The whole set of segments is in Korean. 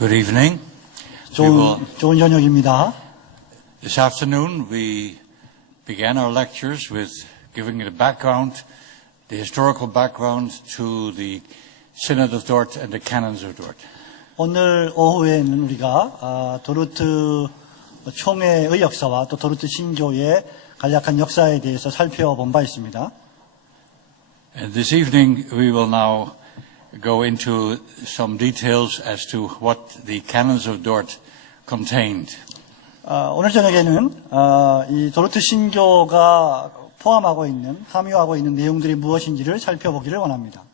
Good evening. 좋은 저녁입니다. This afternoon we began our lectures with giving a background, the historical background to the Synod of Dort and the Canons of Dort. 오늘 오후에는 우리가 도르트 총회의 역사와 또 도르트 신교의 간략한 역사에 대해서 살펴본 바 있습니다. And this evening we will now go into some details as to what the Canons of Dort contained. 오늘 저녁에는 이 도르트 신교가 포함하고 있는, 함유하고 있는 내용들이 무엇인지를 살펴보기를 원합니다.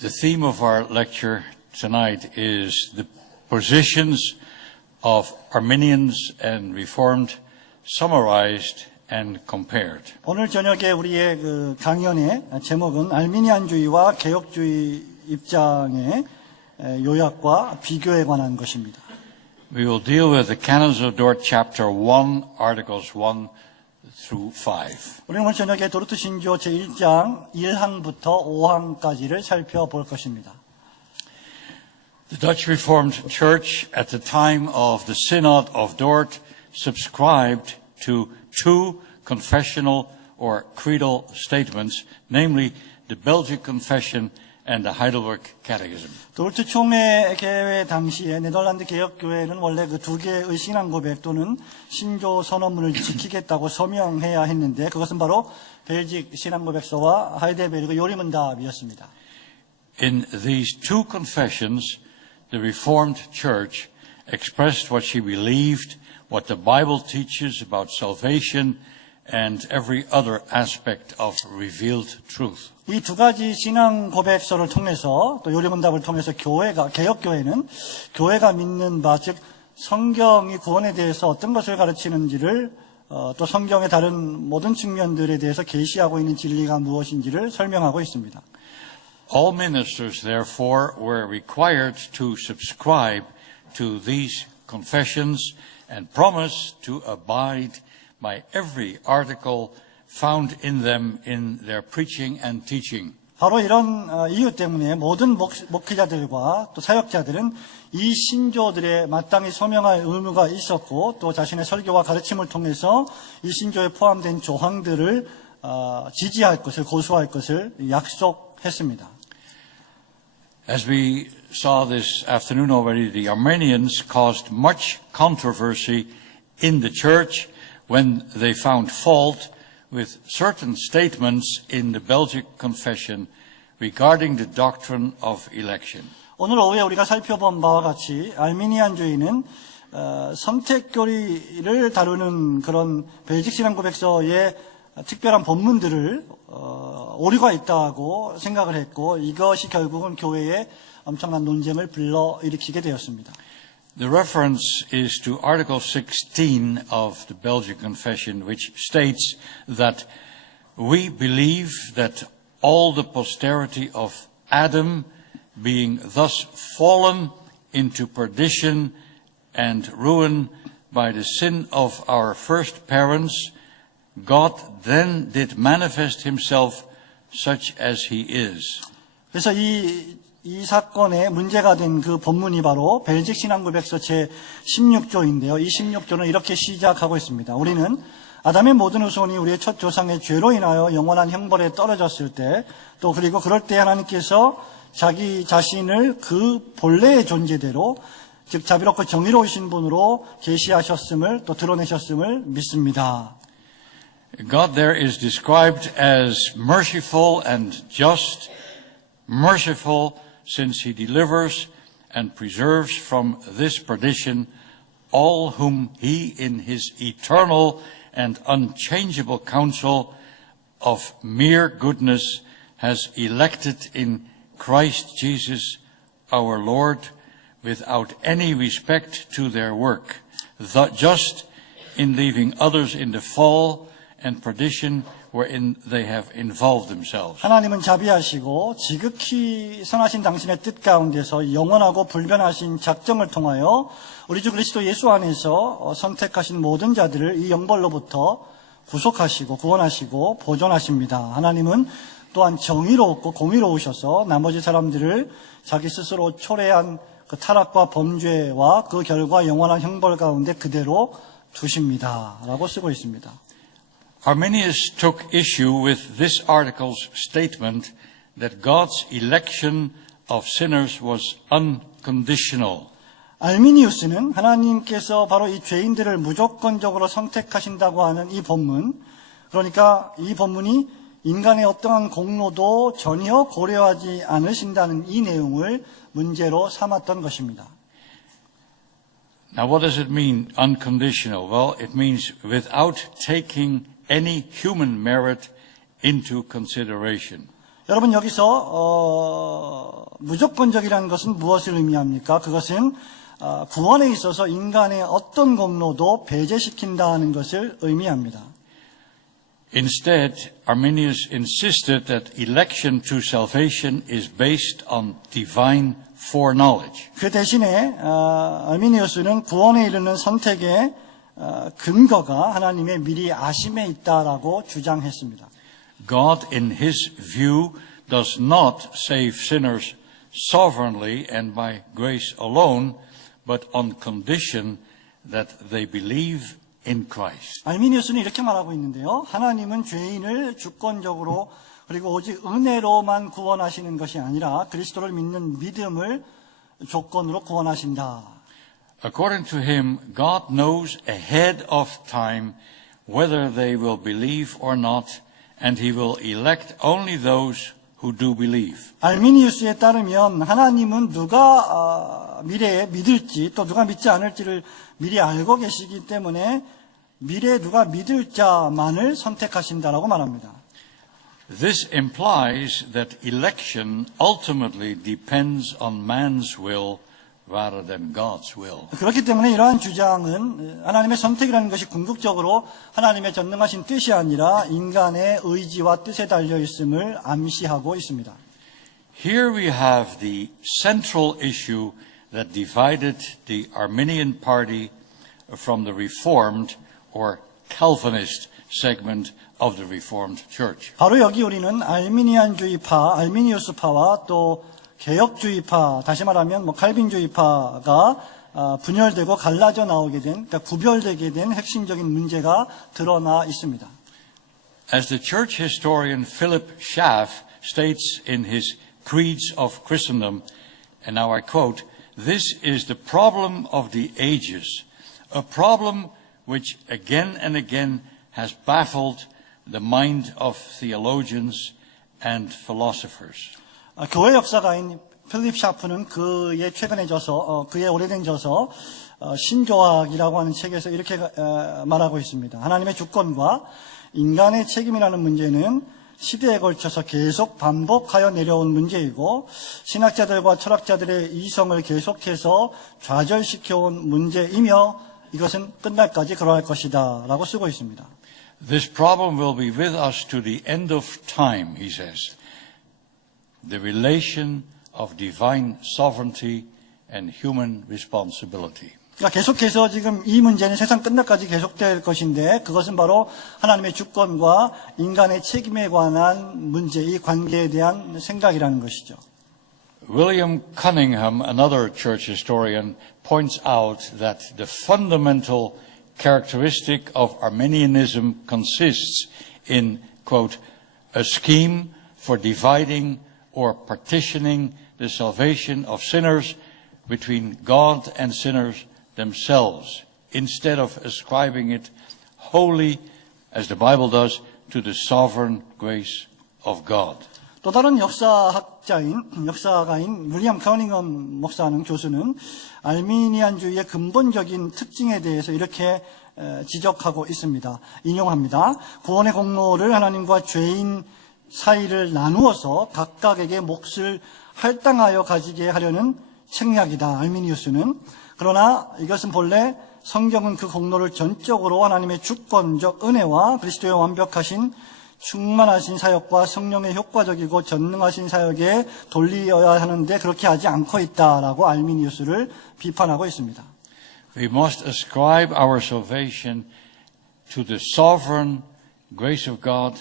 The theme of our lecture tonight is the positions of Arminians and Reformed summarized and compared. 오늘 저녁에 우리의 그 강연의 제목은 알미니안주의와 개혁주의 입장의 요약과 비교에 관한 것입니다. We will deal with the Canons of Dort, Chapter 1, Articles 1 through 5. 우리는 오늘 저녁에 도르트 신교 제1장 1항부터 5항까지를 살펴볼 것입니다. The Dutch Reformed Church at the time of the Synod of Dort subscribed to two confessional or creedal statements, namely the Belgic Confession and the Heidelberg Catechism. 도르트 총회 개회 당시에 네덜란드 개혁교회는 원래 그 두 개의 신앙 고백 또는 신조 선언문을 지키겠다고 서명해야 했는데 그것은 바로 벨직 신앙 고백서와 하이델베르그 요리문답이었습니다. In these two confessions, the Reformed Church expressed what she believed, what the Bible teaches about salvation, and every other aspect of revealed truth. 이 두 가지 신앙 고백서를 통해서 또 요리문답을 통해서 개혁교회는 교회가 믿는 바, 즉 성경이 구원에 대해서 어떤 것을 가르치는지를 또 성경의 다른 모든 측면들에 대해서 계시하고 있는 진리가 무엇인지를 설명하고 있습니다. All ministers, therefore, were required to subscribe to these confessions and promise to abide by every article found in them in their preaching and teaching. 바로 이런 이유 때문에 모든 목회자들과 또 사역자들은 이 신조들의 마땅히 서명할 의무가 있었고 또 자신의 설교와 가르침을 통해서 이 신조에 포함된 조항들을 지지할 것을 고수할 것을 약속했습니다. As we saw this afternoon already, the Armenians caused much controversy in the church when they found fault with certain statements in the Belgic Confession regarding the doctrine of election. 오늘 오후에 우리가 살펴본 바와 같이 알미니안주의는 선택교리를 다루는 그런 벨직 신앙 고백서의 특별한 본문들을 오류가 있다고 생각을 했고 이것이 결국은 교회에 엄청난 논쟁을 불러일으키게 되었습니다. The reference is to Article 16 of the Belgic Confession, which states that we believe that all the posterity of Adam, being thus fallen into perdition and ruin by the sin of our first parents, God then did manifest himself such as he is. 그래서 이 사건의 문제가 된 그 본문이 바로 벨직 신앙고백서 제 16조인데요. 이 16조는 이렇게 시작하고 있습니다. 우리는 아담의 모든 후손이 우리의 첫 조상의 죄로 인하여 영원한 형벌에 떨어졌을 때, 또 그리고 그럴 때 하나님께서 자기 자신을 그 본래의 존재대로, 즉 자비롭고 정의로우신 분으로 계시하셨음을 또 드러내셨음을 믿습니다. God there is described as merciful and just, merciful since he delivers and preserves from this perdition all whom he in his eternal and unchangeable counsel of mere goodness has elected in Christ Jesus our Lord without any respect to their work, just in leaving others in the fall and perdition wherein they have involved themselves. 하나님은 자비하시고 지극히 선하신 당신의 뜻 가운데서 영원하고 불변하신 작정을 통하여 우리 주 그리스도 예수 안에서 선택하신 모든 자들을 이 영벌로부터 구속하시고 구원하시고 보존하십니다. 하나님은 또한 정의롭고 공의로우셔서 나머지 사람들을 자기 스스로 초래한 그 타락과 범죄와 그 결과 영원한 형벌 가운데 그대로 두십니다. 라고 쓰고 있습니다. Arminius took issue with this article's statement that God's election of sinners was unconditional. 알미니우스는 하나님께서 바로 이 죄인들을 무조건적으로 선택하신다고 하는 이 본문, 그러니까 이 본문이 인간의 어떠한 공로도 전혀 고려하지 않으신다는 이 내용을 문제로 삼았던 것입니다. Now, what does it mean, unconditional? Well, it means without taking any human merit into consideration. 여러분 여기서 무조건적이라는 것은 무엇을 의미합니까? 그것은 구원에 있어서 인간의 어떤 공로도 배제시킨다는 것을 의미합니다. Instead, Arminius insisted that election to salvation is based on divine foreknowledge. 그 대신에 알미니우스는 구원에 이르는 선택의 근거가 하나님의 미리 아심에 있다라고 주장했습니다. God, in his view, does not save sinners sovereignly and by grace alone, but on condition that they believe in Christ. 알미니우스는 이렇게 말하고 있는데요. 하나님은 죄인을 주권적으로 그리고 오직 은혜로만 구원하시는 것이 아니라 그리스도를 믿는 믿음을 조건으로 구원하신다. According to him, God knows ahead of time whether they will believe or not, and he will elect only those who do believe. 알미니우스에 따르면 하나님은 누가 미래에 믿을지 또 누가 믿지 않을지를 미리 알고 계시기 때문에 미래에 누가 믿을 자만을 선택하신다라고 말합니다. This implies that election ultimately depends on man's will rather than God's will. 그렇기 때문에 이러한 주장은 하나님의 선택이라는 것이 궁극적으로 하나님의 전능하신 뜻이 아니라 인간의 의지와 뜻에 달려 있음을 암시하고 있습니다. Here we have the central issue that divided the Arminian party from the Reformed or Calvinist segment of the Reformed Church. 바로 여기 우리는 알미니안주의파, 알미니우스파와 또 개혁주의파, 다시 말하면 칼빈주의파가 분열되고 갈라져 나오게 된, 그러니까 구별되게 된 핵심적인 문제가 드러나 있습니다. As the church historian Philip Schaff states in his Creeds of Christendom, and now I quote, "This is the problem of the ages, a problem which again and again has baffled the mind of theologians and philosophers." 교회 역사가인 필립 샤프는 그의 최근에 그의 오래된 저서 신조학이라고 하는 책에서 이렇게 말하고 있습니다. 하나님의 주권과 인간의 책임이라는 문제는 시대에 걸쳐서 계속 반복하여 내려온 문제이고 신학자들과 철학자들의 이성을 계속해서 좌절시켜온 문제이며 이것은 끝날까지 그러할 것이다 라고 쓰고 있습니다. This problem will be with us to the end of time, he says. The relation of divine sovereignty and human responsibility. 그러니까 계속해서 지금 이 문제는 세상 끝날까지 계속될 것인데 그것은 바로 하나님의 주권과 인간의 책임에 관한 문제, 이 관계에 대한 생각이라는 것이죠. William Cunningham, another church historian, points out that the fundamental characteristic of Arminianism consists in, quote, a scheme for dividing or partitioning the salvation of sinners between God and sinners themselves, instead of ascribing it wholly, as the Bible does, to the sovereign grace of God. 또 다른 역사가인 윌리엄 커닝엄 목사는 교수는 알미니안주의의 근본적인 특징에 대해서 이렇게 지적하고 있습니다. 인용합니다. 구원의 공로를 하나님과 죄인 사이를 나누어서 각각에게 몫을 할당하여 가지게 하려는 책략이다. 알미니우스는. 그러나 이것은 본래 성경은 그 공로를 전적으로 하나님의 주권적 은혜와 그리스도의 완벽하신 충만하신 사역과 성령의 효과적이고 전능하신 사역에 돌리어야 하는데 그렇게 하지 않고 있다라고 알미니우스를 비판하고 있습니다. We must ascribe our salvation to the sovereign grace of God,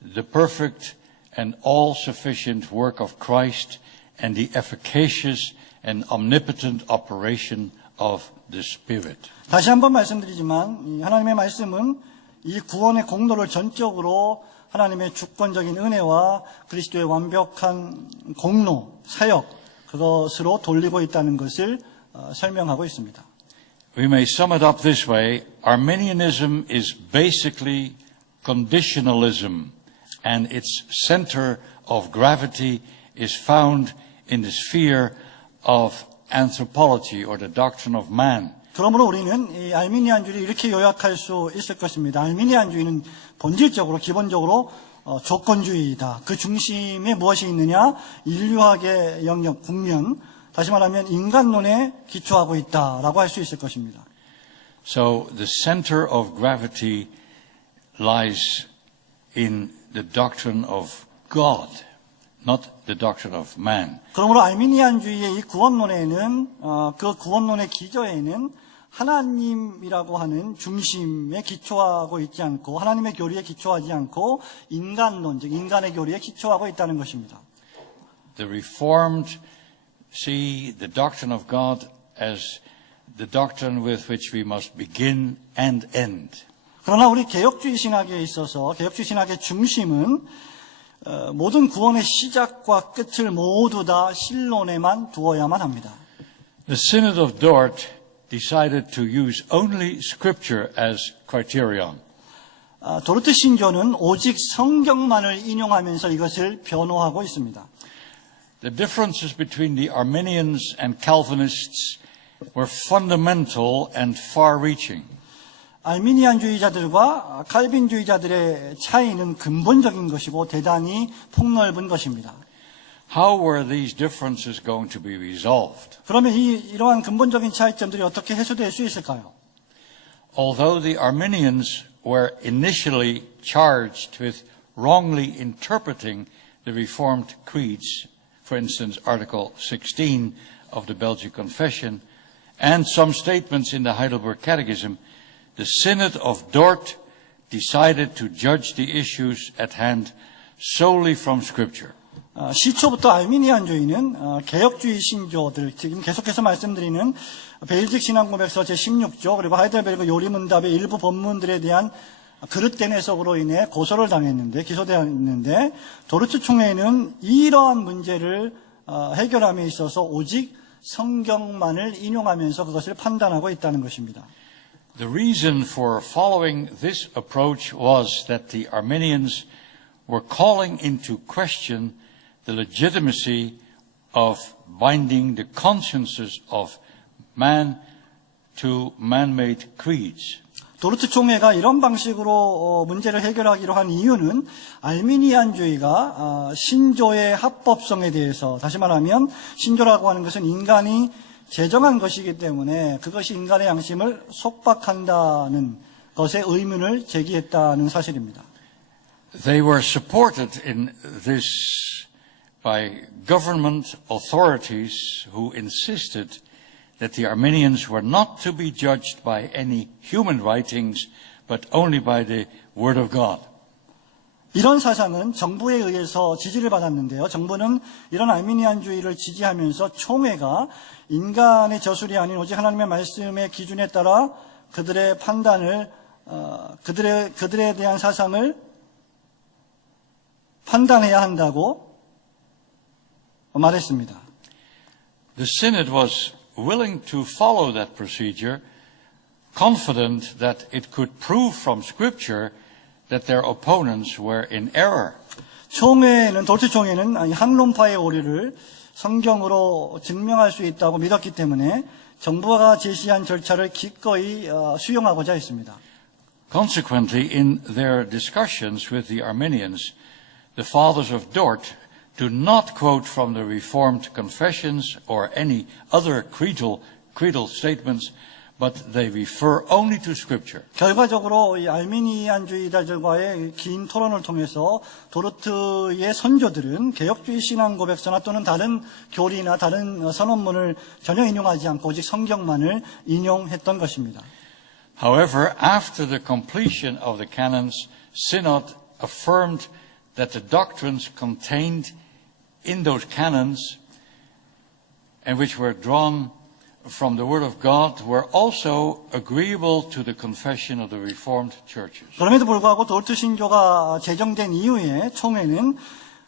the perfect and all-sufficient work of Christ and the efficacious and omnipotent operation of the Spirit. 다시 한번 말씀드리지만 이 하나님의 말씀은 이 구원의 공로를 전적으로 하나님의 주권적인 은혜와 그리스도의 완벽한 공로, 사역 그것으로 돌리고 있다는 것을 설명하고 있습니다. We may sum it up this way. Arminianism is basically conditionalism, and its center of gravity is found in the sphere of anthropology or the doctrine of man. 그러므로 우리는 이 알미니안주의를 이렇게 요약할 수 있을 것입니다. 알미니안주의는 본질적으로 기본적으로 조건주의이다. 그 중심에 무엇이 있느냐? 인류학의 영역, 국면, 다시 말하면 인간론에 기초하고 있다라고 할 수 있을 것입니다. So the center of gravity lies in the doctrine of God, not the doctrine of man. 그러므로 알미니안주의의 이 구원론에는 그 구원론의 기저에는 하나님이라고 하는 중심에 기초하고 있지 않고 하나님의 교리에 기초하지 않고 인간론, 즉 인간의 교리에 기초하고 있다는 것입니다. The Reformed see the doctrine of God as the doctrine with which we must begin and end. 그러나 우리 개혁주의 신학에 있어서 개혁주의 신학의 중심은 모든 구원의 시작과 끝을 모두 다 신론에만 두어야만 합니다. The Synod of Dort decided to use only Scripture as criterion. 도르트 신조는 오직 성경만을 인용하면서 이것을 변호하고 있습니다. The differences between the Arminians and Calvinists were fundamental and far-reaching. 알미니안주의자들과 칼빈주의자들의 차이는 근본적인 것이고 대단히 폭넓은 것입니다. How were these differences going to be resolved? 그러면 이러한 근본적인 차이점들이 어떻게 해소될 수 있을까요? Although the Arminians were initially charged with wrongly interpreting the Reformed creeds, for instance, Article 16 of the Belgic Confession, and some statements in the Heidelberg Catechism, the Synod of Dort decided to judge the issues at hand solely from Scripture. 시초부터 알미니안주의는 개혁주의 신조들, 지금 계속해서 말씀드리는 벨직 신앙고백서 제16조 그리고 하이델베르그 요리문답의 일부 본문들에 대한 그릇된 해석으로 인해 고소를 당했는데 기소되었는데 도르트 총회는 이러한 문제를 해결함에 있어서 오직 성경만을 인용하면서 그것을 판단하고 있다는 것입니다. The reason for following this approach was that the Arminians were calling into question the legitimacy of binding the consciences of man to man-made creeds. 도르트 총회가 이런 방식으로 문제를 해결하기로 한 이유는 알미니안주의가 신조의 합법성에 대해서, 다시 말하면 신조라고 하는 것은 인간이 제정한 것이기 때문에 그것이 인간의 양심을 속박한다는 것에 의문을 제기했다는 사실입니다. They were supported in this by government authorities who insisted that the Arminians were not to be judged by any human writings, but only by the Word of God. 이런 사상은 정부에 의해서 지지를 받았는데요. 정부는 이런 알미니안주의를 지지하면서 총회가 인간의 저술이 아닌 오직 하나님의 말씀의 기준에 따라 그들의 판단을, 그들에 대한 사상을 판단해야 한다고 말했습니다. The Synod was willing to follow that procedure, confident that it could prove from Scripture that their opponents were in error. 도르트 총회는 한론파의 오류를 성경으로 증명할 수 있다고 믿었기 때문에 정부가 제시한 절차를 기꺼이 수용하고자 했습니다. Consequently, in their discussions with the Arminians, the fathers of Dort do not quote from the Reformed confessions or any other creedal statements, but they refer only to Scripture. 결과적으로 이 알미니안주의자들과의 긴 토론을 통해서 도르트의 선조들은 개혁주의 신앙 고백서나 또는 다른 교리나 다른 선언문을 전혀 인용하지 않고 오직 성경만을 인용했던 것입니다. However, after the completion of the canons, Synod affirmed that the doctrines contained in those canons and which were drawn from the Word of God were also agreeable to the confession of the Reformed churches. 그럼에도 불구하고 도르트 신조가 제정된 이후에 총회는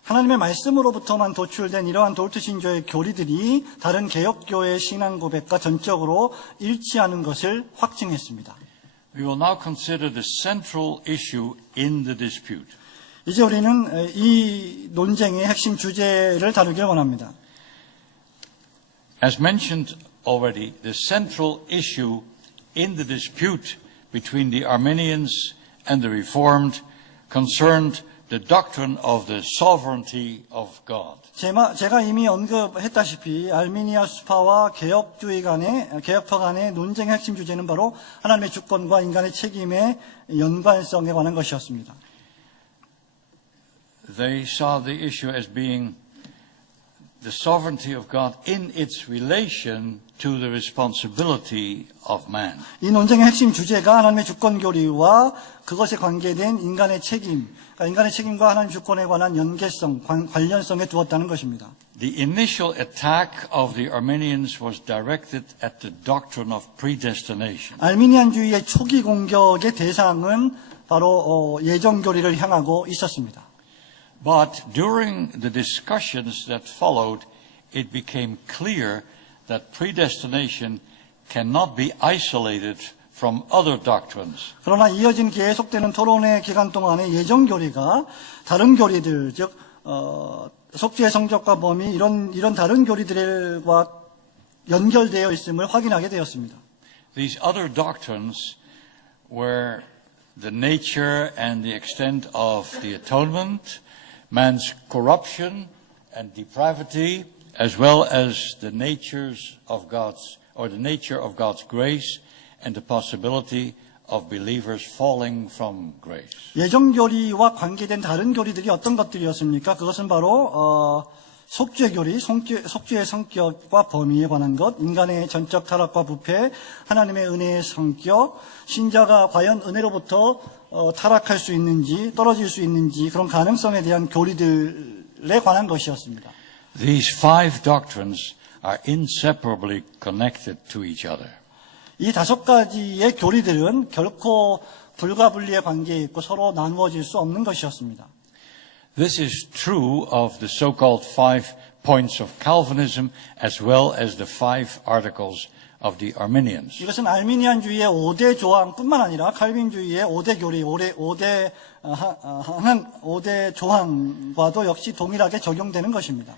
하나님의 말씀으로부터만 도출된 이러한 도르트 신조의 교리들이 다른 개혁교회의 신앙 고백과 전적으로 일치하는 것을 확증했습니다. We will now consider the central issue in the dispute. 이제 우리는 이 논쟁의 핵심 주제를 다루길 원합니다. As mentioned already, the central issue in the dispute between the Arminians and the Reformed concerned the doctrine of the sovereignty of God. 제가 이미 언급했다시피 알미니아 수파와 개혁파 간의 논쟁의 핵심 주제는 바로 하나님의 주권과 인간의 책임의 연관성에 관한 것이었습니다. They saw the issue as being the sovereignty of God in its relation to the responsibility of man. 이 논쟁의 핵심 주제가 하나님의 주권 교리와 그것에 관계된 인간의 책임, 그러니까 인간의 책임과 하나님 주권에 관한 연계성, 관련성에 두었다는 것입니다. The initial attack of the Arminians was directed at the doctrine of predestination. 알미니안주의의 초기 공격의 대상은 바로 예정 교리를 향하고 있었습니다. But during the discussions that followed, it became clear that predestination cannot be isolated from other doctrines. 그러나 이어진 계속되는 토론의 기간 동안에 예정 교리가 다른 교리들, 즉 속죄의 성적과 범위 이런 다른 교리들과 연결되어 있음을 확인하게 되었습니다. These other doctrines were the nature and the extent of the atonement, man's corruption and depravity, as well as the nature of God's grace and the possibility of believers falling from grace. 예정 교리와 관계된 다른 교리들이 어떤 것들이었습니까? 그것은 바로 속죄 교리, 속죄의 성격과 범위에 관한 것, 인간의 전적 타락과 부패, 하나님의 은혜의 성격, 신자가 과연 은혜로부터 타락할 수 있는지, 떨어질 수 있는지 그런 가능성에 대한 교리들에 관한 것이었습니다. These five doctrines are inseparably connected to each other. 이 다섯 가지의 교리들은 결코 불가분리의 관계에 있고 서로 나누어질 수 없는 것이었습니다. This is true of the so-called 5 points of Calvinism as well as the 5 articles of the Arminians. 이것은 알미니안주의의 5대 조항뿐만 아니라 칼빈주의의 5대 교리, 5대 조항과도 역시 동일하게 적용되는 것입니다.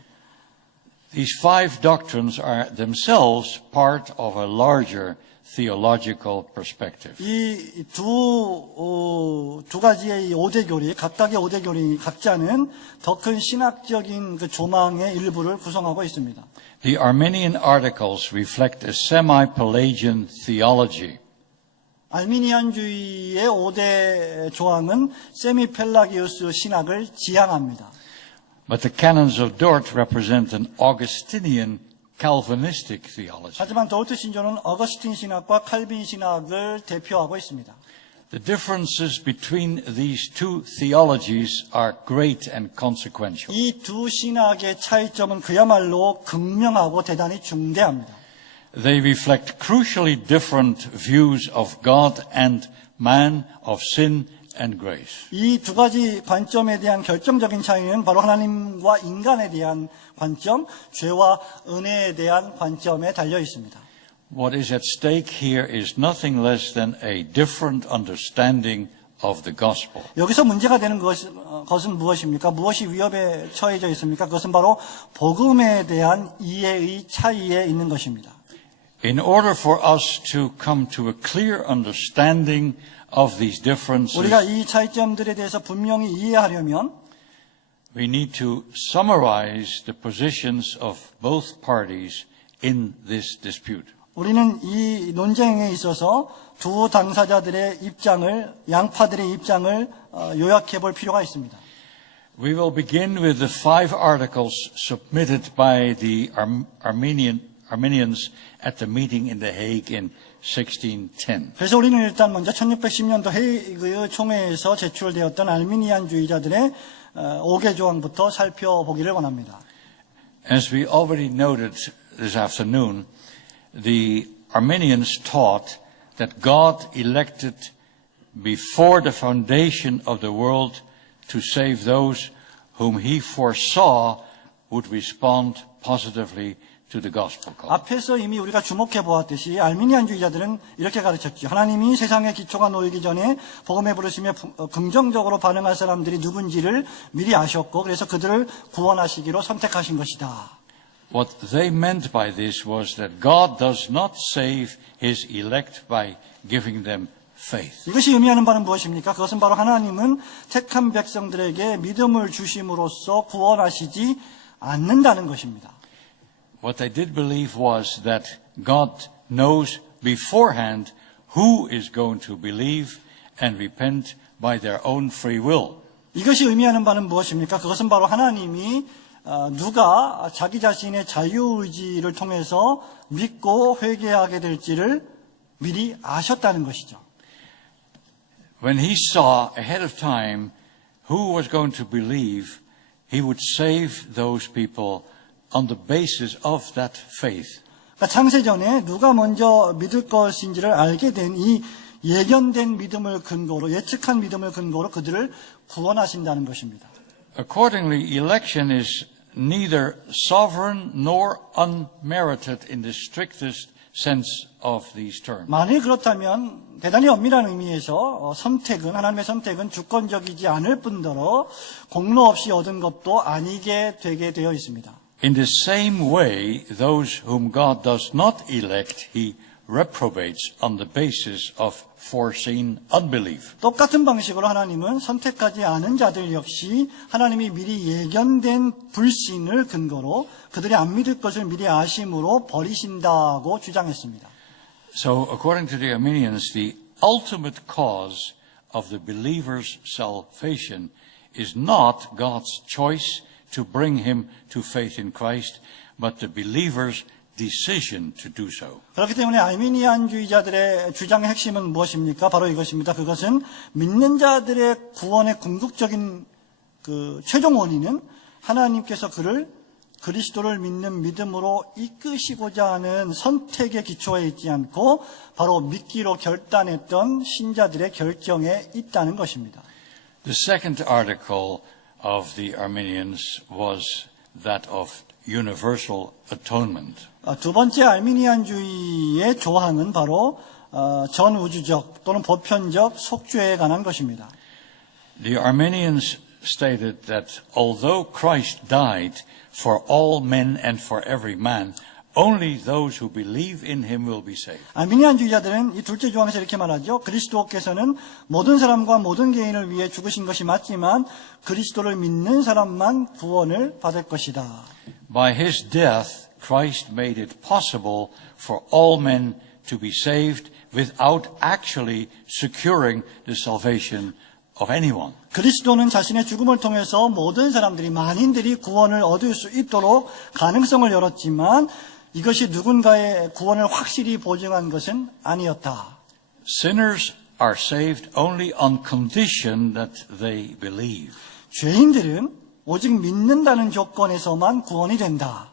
These 5 doctrines are themselves part of a larger theological perspective. 이 두 가지의 이 5대 교리, 각각의 5대 교리 각자는 더 큰 신학적인 그 조망의 일부를 구성하고 있습니다. The Arminian articles reflect a semi-Pelagian theology. 알미니안주의의 5대 조항은 세미펠라기우스 신학을 지향합니다. But the canons of Dort represent an Augustinian Calvinistic theology. 하지만 도르트 신조는 어거스틴 신학과 칼빈 신학을 대표하고 있습니다. The differences between these two theologies are great and consequential. 이 두 신학의 차이점은 그야말로 극명하고 대단히 중대합니다. They reflect crucially different views of God and man, of sin and grace. 이 두 가지 관점에 대한 결정적인 차이는 바로 하나님과 인간에 대한 관점, 죄와 은혜에 대한 관점에 달려 있습니다. What is at stake here is nothing less than a different understanding of the gospel. 여기서 문제가 되는 것은 무엇입니까? 무엇이 위협에 처해져 있습니까? 그것은 바로 복음에 대한 이해의 차이에 있는 것입니다. In order for us to come to a clear understanding of these differences, 우리가 이 차이점들에 대해서 분명히 이해하려면 we need to summarize the positions of both parties in this dispute. 우리는 이 논쟁에 있어서 두 당사자들의 입장을, 양파들의 입장을 요약해 볼 필요가 있습니다. We will begin with the 5 articles submitted by the Arminians at the meeting in The Hague in 1610. 그래서 우리는 일단 먼저 1610년도 헤이그 총회에서 제출되었던 알미니안주의자들의 5개 조항부터 살펴보기를 원합니다. As we already noted this afternoon, the Arminians taught that God elected before the foundation of the world to save those whom he foresaw would respond positively to the gospel call. 앞에서 이미 우리가 주목해 보았듯이 알미니안주의자들은 이렇게 가르쳤죠. 하나님이 세상의 기초가 놓이기 전에 복음에 부르시며 긍정적으로 반응할 사람들이 누군지를 미리 아셨고 그래서 그들을 구원하시기로 선택하신 것이다. What they meant by this was that God does not save his elect by giving them faith. 이것이 의미하는 바는 무엇입니까? 그것은 바로 하나님은 택한 백성들에게 믿음을 주심으로써 구원하시지 않는다는 것입니다. What they did believe was that God knows beforehand who is going to believe and repent by their own free will. 이것이 의미하는 바는 무엇입니까? 그것은 바로 하나님이 누가 자기 자신의 자유의지를 통해서 믿고 회개하게 될지를 미리 아셨다는 것이죠. When he saw ahead of time who was going to believe, he would save those people on the basis of that faith. 그러니까 창세전에 누가 먼저 믿을 것인지를 알게 된 이 예견된 믿음을 근거로 예측한 믿음을 근거로 그들을 구원하신다는 것입니다. Accordingly, election is neither sovereign nor unmerited in the strictest sense of these terms. 만일 그렇다면 대단히 엄밀한 의미에서 하나님의 선택은 주권적이지 않을 뿐더러 공로 없이 얻은 것도 아니게 되게 되어 있습니다. In the same way, those whom God does not elect, he reprobates on the basis of foreseen unbelief. 똑같은 방식으로 하나님은 선택하지 않은 자들 역시 하나님이 미리 예견된 불신을 근거로 그들이 안 믿을 것을 미리 아심으로 버리신다고 주장했습니다. So, according to the Arminians, the ultimate cause of the believer's salvation is not God's choice to bring him to faith in Christ, but the believer's decision to do so. 그렇기 때문에 알미니안주의자들의 주장의 핵심은 무엇입니까? 바로 이것입니다. 그것은 믿는 자들의 구원의 궁극적인 최종 원인은 하나님께서 그리스도를 믿는 믿음으로 이끄시고자 하는 선택의 기초에 있지 않고 바로 믿기로 결단했던 신자들의 결정에 있다는 것입니다. The second article of the Arminians was that of universal atonement. 두 번째 알미니안주의의 조항은 바로 전우주적 또는 보편적 속죄에 관한 것입니다. The Arminians stated that although Christ died for all men and for every man, only those who believe in him will be saved. 알미니안주의자들은 이 둘째 조항에서 이렇게 말하죠. 그리스도께서는 모든 사람과 모든 개인을 위해 죽으신 것이 맞지만 그리스도를 믿는 사람만 구원을 받을 것이다. By his death, Christ made it possible for all men to be saved without actually securing the salvation of anyone. 그리스도는 자신의 죽음을 통해서 모든 사람들이 만인들이 구원을 얻을 수 있도록 가능성을 열었지만 이것이 누군가의 구원을 확실히 보증한 것은 아니었다. Sinners are saved only on condition that they believe. 죄인들은 오직 믿는다는 조건에서만 구원이 된다.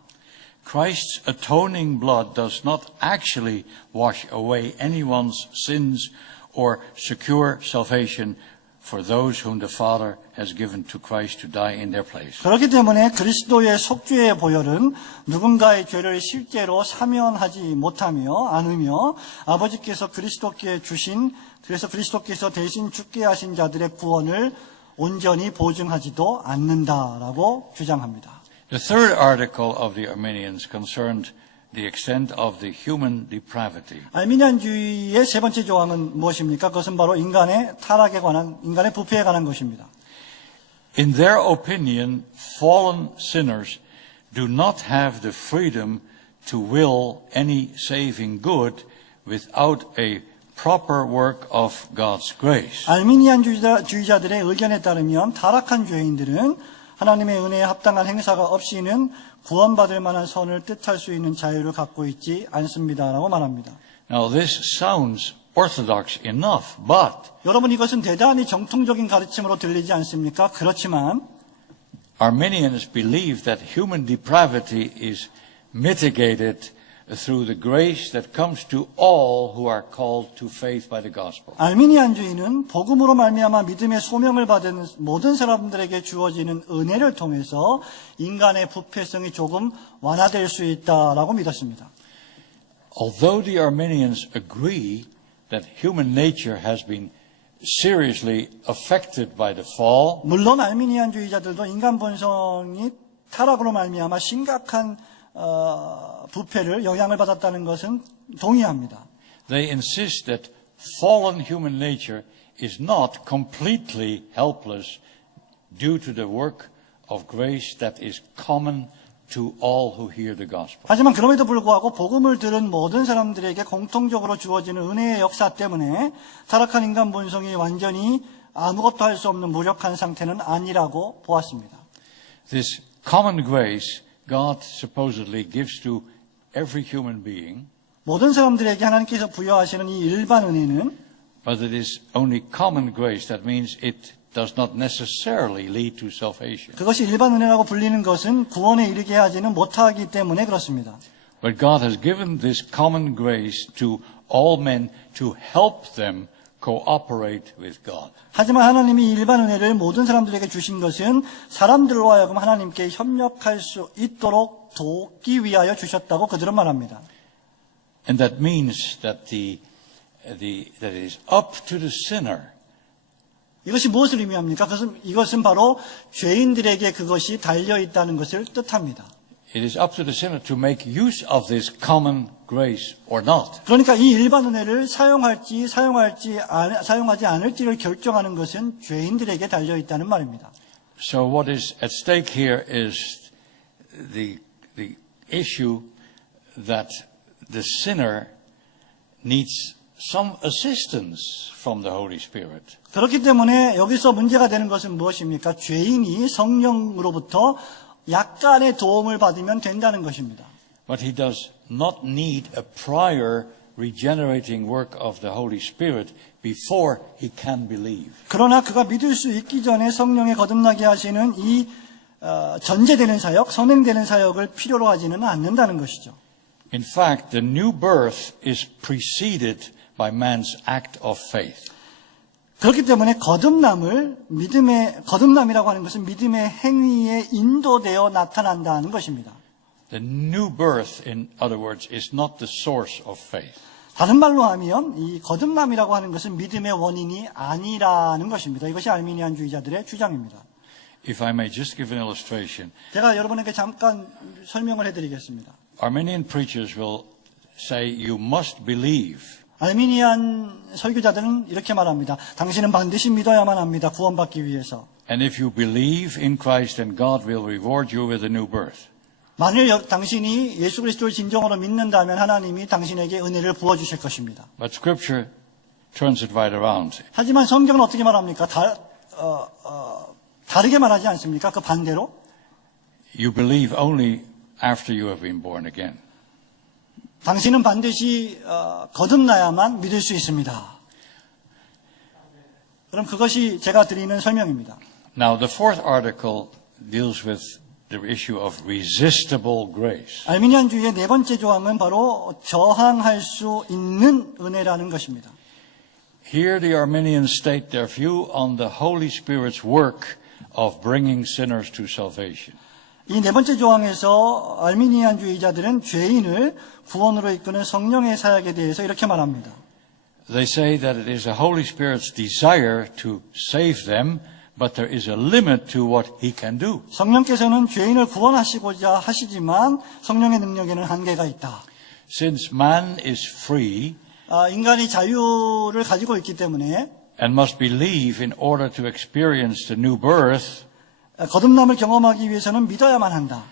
Christ's atoning blood does not actually wash away anyone's sins or secure salvation for those whom the Father has given to Christ to die in their place. 그렇기 때문에 그리스도의 속죄의 보혈은 누군가의 죄를 실제로 사면하지 못하며 않으며 아버지께서 그리스도께 주신 그래서 그리스도께서 대신 죽게 하신 자들의 구원을 온전히 보증하지도 않는다라고 주장합니다. The third article of the Arminians concerned the extent of the human depravity. 알미니안주의의 세 번째 조항은 무엇입니까? 그것은 바로 인간의 타락에 관한, 인간의 부패에 관한 것입니다. In their opinion, fallen sinners do not have the freedom to will any saving good without a proper work of God's grace. 알미니안주의자들의 의견에 따르면 타락한 죄인들은 하나님의 은혜에 합당한 행사가 없이는 구원받을 만한 선을 뜻할 수 있는 자유를 갖고 있지 않습니다라고 말합니다. Now this sounds orthodox enough, but 여러분 이것은 대단히 정통적인 가르침으로 들리지 않습니까? 그렇지만 Arminians believe that human depravity is mitigated through the grace that comes to all who are called to faith by the gospel. 알미니안주의는 복음으로 말미암아 믿음의 소명을 받은 모든 사람들에게 주어지는 은혜를 통해서 인간의 부패성이 조금 완화될 수 있다라고 믿었습니다. Although the Arminians agree that human nature has been seriously affected by the fall, 물론 알미니안주의자들도 인간 본성이 타락으로 말미암아 심각한 부패를 영향을 받았다는 것은 동의합니다. they insist that fallen human nature is not completely helpless due to the work of grace that is common to all who hear the gospel. 하지만 그럼에도 불구하고 복음을 들은 모든 사람들에게 공통적으로 주어지는 은혜의 역사 때문에 타락한 인간 본성이 완전히 아무것도 할 수 없는 무력한 상태는 아니라고 보았습니다. This common grace God supposedly gives to every human being, 모든 사람들에게 하나님께서 부여하시는 이 일반 은혜는 but it is only common grace. That means it does not necessarily lead to salvation. 그것이 일반 은혜라고 불리는 것은 구원에 이르게 하지는 못하기 때문에 그렇습니다. But God has given this common grace to all men to help them cooperate with God. 하지만 하나님이 일반 은혜를 모든 사람들에게 주신 것은 사람들로 하여금 하나님께 협력할 수 있도록 돕기 위하여 주셨다고 그들은 말합니다. And that means that that it is up to the sinner 이것이 무엇을 의미합니까? 이것은 바로 죄인들에게 그것이 달려 있다는 것을 뜻합니다. It is up to the sinner to make use of this common grace or not. 그러니까 이 일반 은혜를 사용하지 않을지를 결정하는 것은 죄인들에게 달려 있다는 말입니다. So what is at stake here is the issue that the sinner needs some assistance from the Holy Spirit. 그렇기 때문에 여기서 문제가 되는 것은 무엇입니까? 죄인이 성령으로부터 약간의 도움을 받으면 된다는 것입니다. But he does not need a prior regenerating work of the Holy Spirit before he can believe. 그러나 그가 믿을 수 있기 전에 성령의 거듭나게 하시는 이 전제되는 사역, 선행되는 사역을 필요로 하지는 않는다는 것이죠. In fact, the new birth is preceded by man's act of faith. 그렇기 때문에 거듭남이라고 하는 것은 믿음의 행위에 인도되어 나타난다는 것입니다. The new birth, in other words, is not the source of faith. 다른 말로 하면 이 거듭남이라고 하는 것은 믿음의 원인이 아니라는 것입니다. 이것이 알미니안주의자들의 주장입니다. If I may just give an illustration, 제가 여러분에게 잠깐 설명을 해드리겠습니다. Armenian preachers will say you must believe. 알미니안 설교자들은 이렇게 말합니다. 당신은 반드시 믿어야만 합니다. 구원받기 위해서. And if you believe in Christ, then God will reward you with a new birth. 만일 당신이 예수 그리스도를 진정으로 믿는다면 하나님이 당신에게 은혜를 부어주실 것입니다. But Scripture turns it right around. 하지만 성경은 어떻게 말합니까? 다르게 말하지 않습니까? 그 반대로 You believe only after you have been born again. 당신은 반드시 거듭나야만 믿을 수 있습니다. 그럼 그것이 제가 드리는 설명입니다. Now, the fourth article deals with the issue of resistible grace. 알미니안주의의 네 번째 조항은 바로 저항할 수 있는 은혜라는 것입니다. Here the Arminians state their view on the Holy Spirit's work of bringing sinners to salvation. 이 네 번째 조항에서 알미니안주의자들은 죄인을 구원으로 이끄는 성령의 사역에 대해서 이렇게 말합니다. They say that it is the Holy Spirit's desire to save them, but there is a limit to what He can do. 성령께서는 죄인을 구원하시고자 하시지만 성령의 능력에는 한계가 있다. Since man is free 인간이 자유를 가지고 있기 때문에 and must believe in order to experience the new birth, 거듭남을 경험하기 위해서는 믿어야만 한다.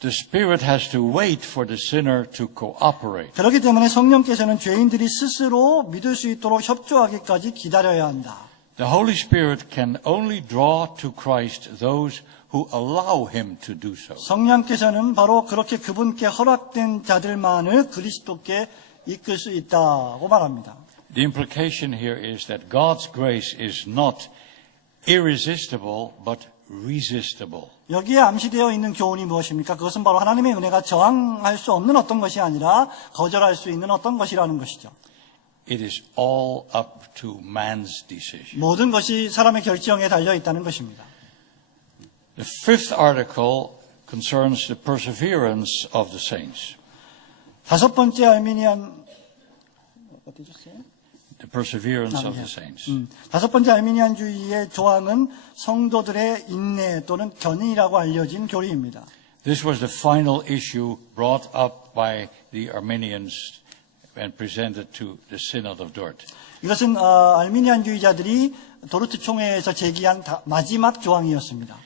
the Spirit has to wait for the sinner to cooperate. 그렇기 때문에 성령께서는 죄인들이 스스로 믿을 수 있도록 협조하기까지 기다려야 한다. The Holy Spirit can only draw to Christ those who allow Him to do so. 성령께서는 바로 그렇게 그분께 허락된 자들만을 그리스도께 이끌 수 있다고 말합니다. The implication here is that God's grace is not irresistible but irresistible. 여기에 암시되어 있는 교훈이 무엇입니까? 그것은 바로 하나님의 은혜가 저항할 수 없는 어떤 것이 아니라 거절할 수 있는 어떤 것이라는 것이죠. It is all up to man's decision. 모든 것이 사람의 결정에 달려 있다는 것입니다. The fifth article concerns the perseverance of the saints. 다섯 번째 알미니안 어디 줬어요? The perseverance of the saints. 다섯 번째 알미니안주의의 조항은 성도들의 인내 또는 견인이라고 알려진 교리입니다. This was the final issue brought up by the Arminians and presented to the Synod of Dort. 이것은 알미니안주의자들이 도르트 총회에서 제기한 마지막 조항이었습니다.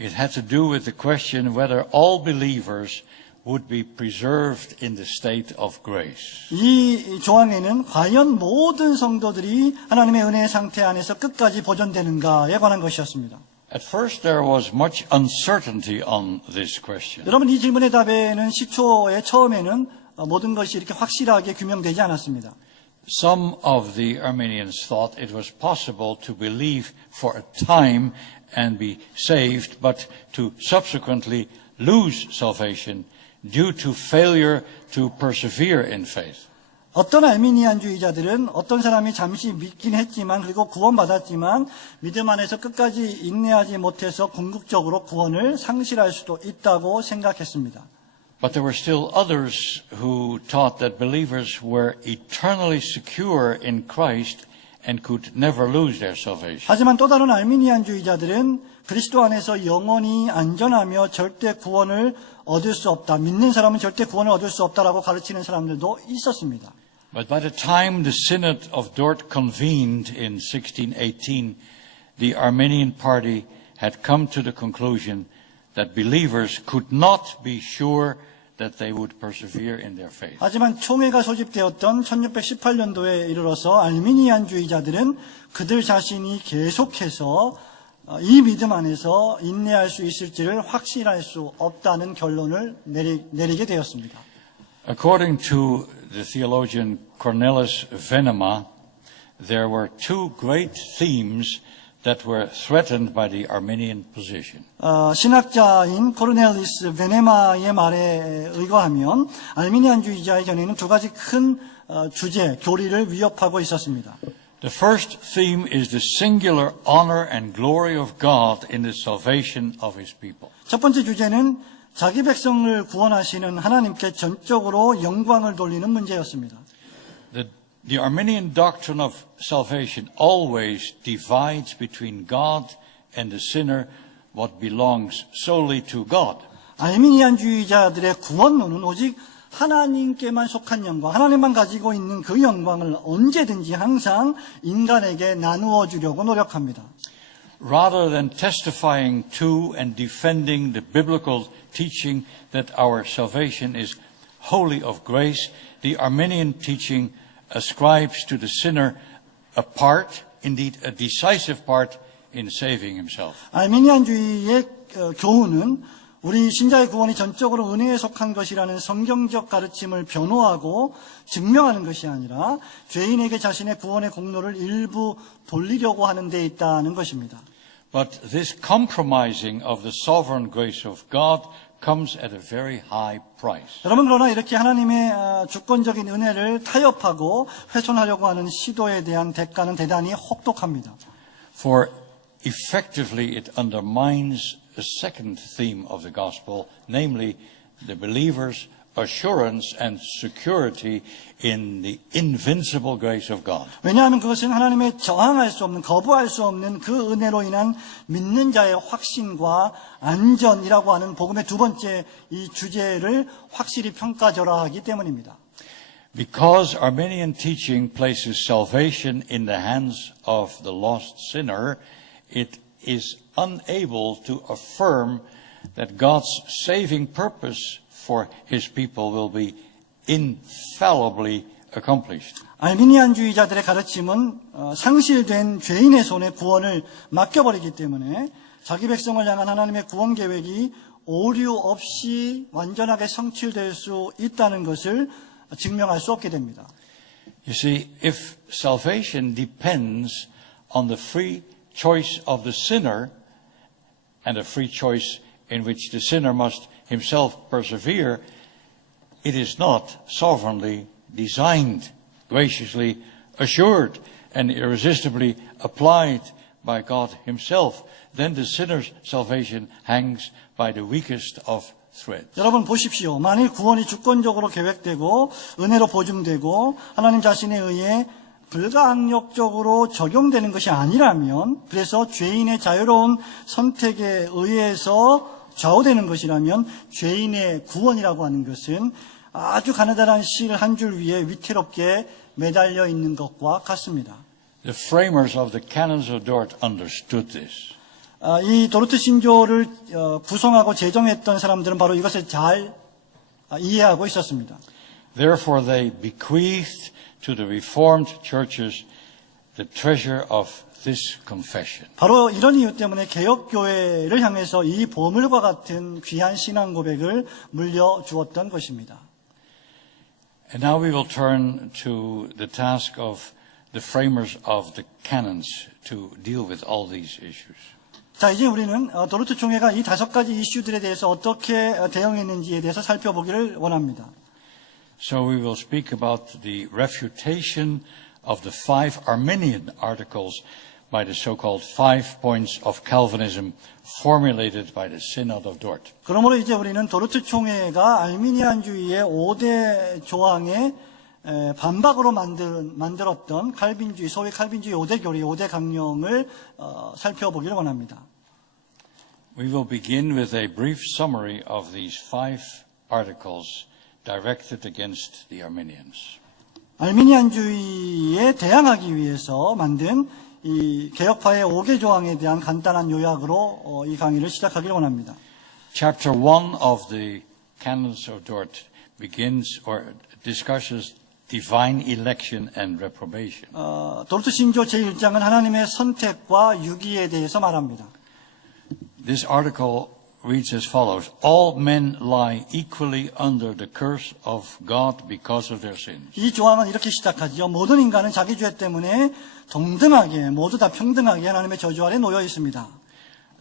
It had to do with the question whether all believers would be preserved in the state of grace. 이 조항에는 과연 모든 성도들이 하나님의 은혜의 상태 안에서 끝까지 보존되는가에 관한 것이었습니다. At first there was much uncertainty on this question. 여러분 이 질문의 답에는 시초의 처음에는 모든 것이 이렇게 확실하게 규명되지 않았습니다. Some of the Arminians thought it was possible to believe for a time and be saved, but to subsequently lose salvation due to failure to persevere in faith. 어떤 알미니안주의자들은 어떤 사람이 잠시 믿긴 했지만 그리고 구원받았지만 믿음 안에서 끝까지 인내하지 못해서 궁극적으로 구원을 상실할 수도 있다고 생각했습니다. But there were still others who taught that believers were eternally secure in Christ and could never lose their salvation. 하지만 또 다른 알미니안주의자들은 그리스도 안에서 영원히 안전하며 절대 구원을 얻을 수 없다. 믿는 사람은 절대 구원을 얻을 수 없다라고 가르치는 사람들도 있었습니다. But by the time the Synod of Dort convened in 1618, the Arminian party had come to the conclusion that believers could not be sure that they would persevere in their faith. 하지만 총회가 소집되었던 1618년도에 이르러서 알미니안주의자들은 그들 자신이 계속해서 이 믿음 안에서 인내할 수 있을지를 확신할 수 없다는 결론을 내리게 되었습니다. According to the theologian Cornelis Venema, there were two great themes that were threatened by the Arminian position. 신학자인 코르넬리스 베네마의 말에 의거하면 알미니안주의자의 견해는 두 가지 큰 주제, 교리를 위협하고 있었습니다. The first theme is the singular honor and glory of God in the salvation of His people. 첫 번째 주제는 자기 백성을 구원하시는 하나님께 전적으로 영광을 돌리는 문제였습니다. The Arminian doctrine of salvation always divides between God and the sinner what belongs solely to God. 알미니안주의자들의 구원론은 오직 하나님께만 속한 영광, 하나님만 가지고 있는 그 영광을 언제든지 항상 인간에게 나누어 주려고 노력합니다. Rather than testifying to and defending the biblical teaching that our salvation is wholly of grace, the Arminian teaching ascribes to the sinner a part, indeed a decisive part, in saving himself. 알미니안주의의 교훈은 우리 신자의 구원이 전적으로 은혜에 속한 것이라는 성경적 가르침을 변호하고 증명하는 것이 아니라 죄인에게 자신의 구원의 공로를 일부 돌리려고 하는 데 있다는 것입니다. But this compromising of the sovereign grace of God comes at a very high price. 여러분 그러나 이렇게 하나님의 주권적인 은혜를 타협하고 훼손하려고 하는 시도에 대한 대가는 대단히 혹독합니다. For effectively it undermines the second theme of the gospel, namely the believer's assurance and security in the invincible grace of God. 왜냐하면 그것은 하나님의 저항할 수 없는, 거부할 수 없는 그 은혜로 인한 믿는 자의 확신과 안전이라고 하는 복음의 두 번째 이 주제를 확실히 평가절하하기 때문입니다. Because Arminian teaching places salvation in the hands of the lost sinner, it is unable to affirm that God's saving purpose for His people will be infallibly accomplished. 알미니안주의자들의 가르침은 상실된 죄인의 손에 구원을 맡겨버리기 때문에 자기 백성을 향한 하나님의 구원 계획이 오류 없이 완전하게 성취될 수 있다는 것을 증명할 수 없게 됩니다. You see, if salvation depends on the free choice of the sinner, and a free choice in which the sinner must himself persevere, it is not sovereignly designed, graciously assured, and irresistibly applied by God himself. Then the sinner's salvation hangs by the weakest of threads. 여러분 보십시오. 만일 구원이 주권적으로 계획되고 은혜로 보증되고 하나님 자신에 의해 불가항력적으로 적용되는 것이 아니라면, 그래서 죄인의 자유로운 선택에 의해서 좌우되는 것이라면 죄인의 구원이라고 하는 것은 아주 가느다란 실 한 줄 위에 위태롭게 매달려 있는 것과 같습니다. The framers of the Canons of Dort understood this. 이 도르트 신조를 구성하고 제정했던 사람들은 바로 이것을 잘 이해하고 있었습니다. Therefore they bequeathed to the Reformed churches the treasure of this confession. 바로 이런 이유 때문에 개혁교회를 향해서 이 보물과 같은 귀한 신앙 고백을 물려주었던 것입니다. And now we will turn to the task of the framers of the canons to deal with all these issues. 자, 이제 우리는 도르트 총회가 이 5가지 이슈들에 대해서 어떻게 대응했는지에 대해서 살펴보기를 원합니다. So we will speak about the refutation of the 5 Arminian articles by the so-called 5 points of Calvinism formulated by the Synod of Dort. 그러므로 이제 우리는 도르트 총회가 알미니안주의의 5대 조항에 반박으로 만들었던 칼빈주의, 소위 칼빈주의 5대 교리, 5대 강령을 살펴보기를 원합니다. We will begin with a brief summary of these 5 articles directed against the Arminians. 알미니안주의에 대항하기 위해서 만든 이 개혁파의 5개 조항에 대한 간단한 요약으로 이 강의를 시작하기를 원합니다. Chapter 1 of the Canons of Dort begins or discusses divine election and reprobation. 도르트 신조 제1장은 하나님의 선택과 유기에 대해서 말합니다. This article reads as follows. All men lie equally under the curse of God because of their sins. 이 조항은 이렇게 시작하죠. 모든 인간은 자기 죄 때문에 동등하게, 모두 다 평등하게 하나님의 저주 아래 놓여 있습니다.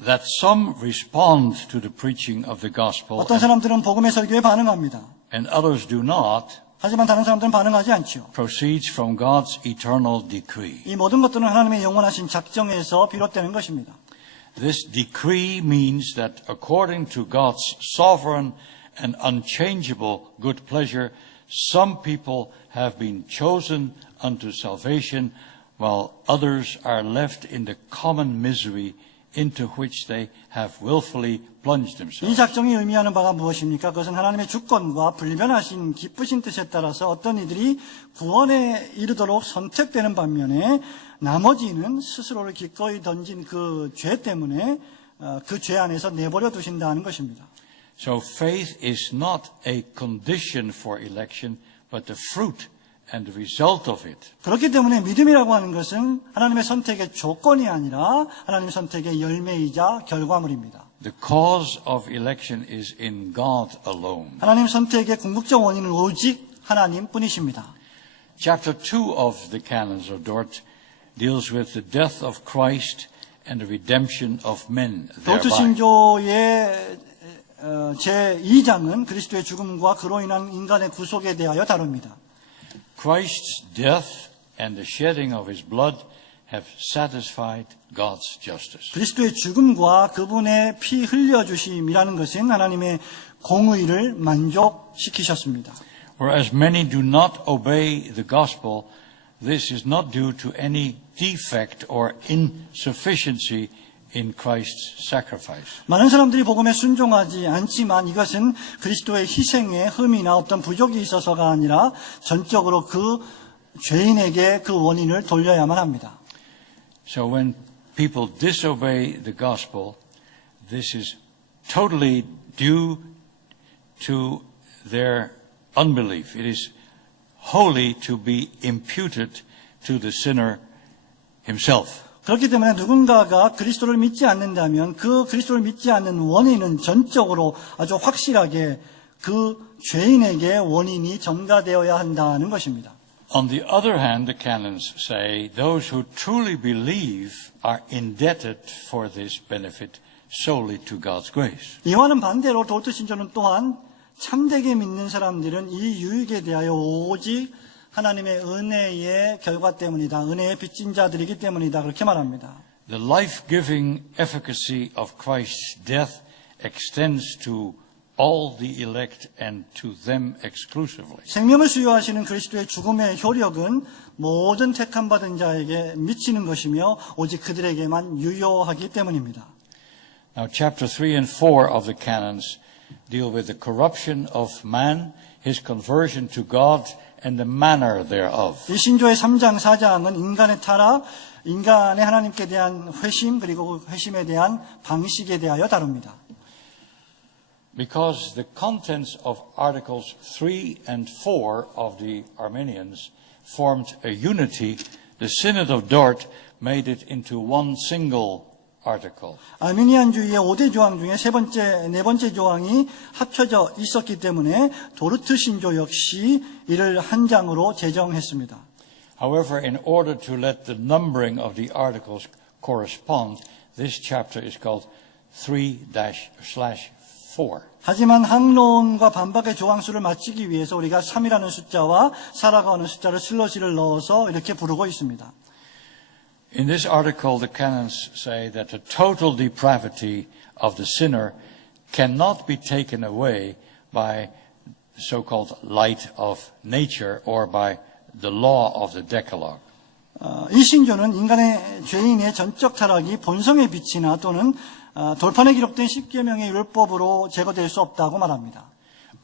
That some respond to the preaching of the gospel 어떤 사람들은 복음의 설교에 반응합니다. and others do not 하지만 다른 사람들은 반응하지 않죠. proceeds from God's eternal decree. 이 모든 것들은 하나님의 영원하신 작정에서 비롯되는 것입니다. This decree means that according to God's sovereign and unchangeable good pleasure, some people have been chosen unto salvation, while others are left in the common misery into which they have willfully plunged 이 themselves. 작정이 의미하는 바가 무엇입니까? 그것은 하나님의 주권과 불변하신 기쁘신 뜻에 따라서 어떤 이들이 구원에 이르도록 선택되는 반면에 나머지는 스스로를 기꺼이 던진 그 죄 때문에 그 죄 안에서 내버려 두신다는 것입니다. So faith is not a condition for election, but the fruit and the result of it. 그렇기 때문에 믿음이라고 하는 것은 하나님의 선택의 조건이 아니라 하나님의 선택의 열매이자 결과물입니다. The cause of election is in God alone. 하나님 선택의 궁극적 원인은 오직 하나님뿐이십니다. Chapter 2 of the Canons of Dort deals with the death of Christ and the redemption of men 도르트 thereby. 신조의 제2장은 그리스도의 죽음과 그로 인한 인간의 구속에 대하여 다룹니다. Christ's death and the shedding of his blood have satisfied God's justice. 그리스도의 죽음과 그분의 피 흘려주심이라는 것은 하나님의 공의를 만족시키셨습니다. Whereas many do not obey the gospel, this is not due to any defect or insufficiency in Christ's sacrifice. 많은 사람들이 복음에 순종하지 않지만 이것은 그리스도의 희생에 흠이나 어떤 부족이 있어서가 아니라 전적으로 그 죄인에게 그 원인을 돌려야만 합니다. So when people disobey the gospel, this is totally due to their unbelief. It is wholly to be imputed to the sinner himself. 그렇기 때문에 누군가가 그리스도를 믿지 않는다면 그 그리스도를 믿지 않는 원인은 전적으로 아주 확실하게 그 죄인에게 원인이 전가되어야 한다는 것입니다. On the other hand, the canons say those who truly believe are indebted for this benefit solely to God's grace. 이와는 반대로 도르트 신조는 또한 참되게 믿는 사람들은 이 유익에 대하여 오직 하나님의 은혜의 결과 때문이다. 은혜의 빚진 자들이기 때문이다. 그렇게 말합니다. The life-giving efficacy of Christ's death extends to all the elect and to them exclusively. 생명을 수여하시는 그리스도의 죽음의 효력은 모든 택함 받은 자에게 미치는 것이며 오직 그들에게만 유효하기 때문입니다. Now, chapter 3 and 4 of the canons deal with the corruption of man, his conversion to God, and the manner thereof. 이 신조의 3장, 4장은 인간의 타락, 인간의 하나님께 대한 회심, 그리고 회심에 대한 방식에 대하여 다룹니다. Because the contents of Articles 3 and 4 of the Arminians formed a unity, the Synod of Dort made it into one single article. 아르미니안주의의 5대 조항 중에 네 번째 조항이 합쳐져 있었기 때문에 도르트 신조 역시 이를 한 장으로 제정했습니다. However, in order to let the numbering of the articles correspond, this chapter is called 3-4. 하지만 항론과 반박의 조항 수를 맞추기 위해서 우리가 3이라는 숫자와 4라고 하는 숫자를 슬러시를 넣어서 이렇게 부르고 있습니다. In this article, the canons say that the total depravity of the sinner cannot be taken away by the so-called light of nature or by the law of the Decalogue. 이 신조는 인간의 죄인의 전적 타락이 본성의 빛이나 또는 돌판에 기록된 10계명의 율법으로 제거될 수 없다고 말합니다.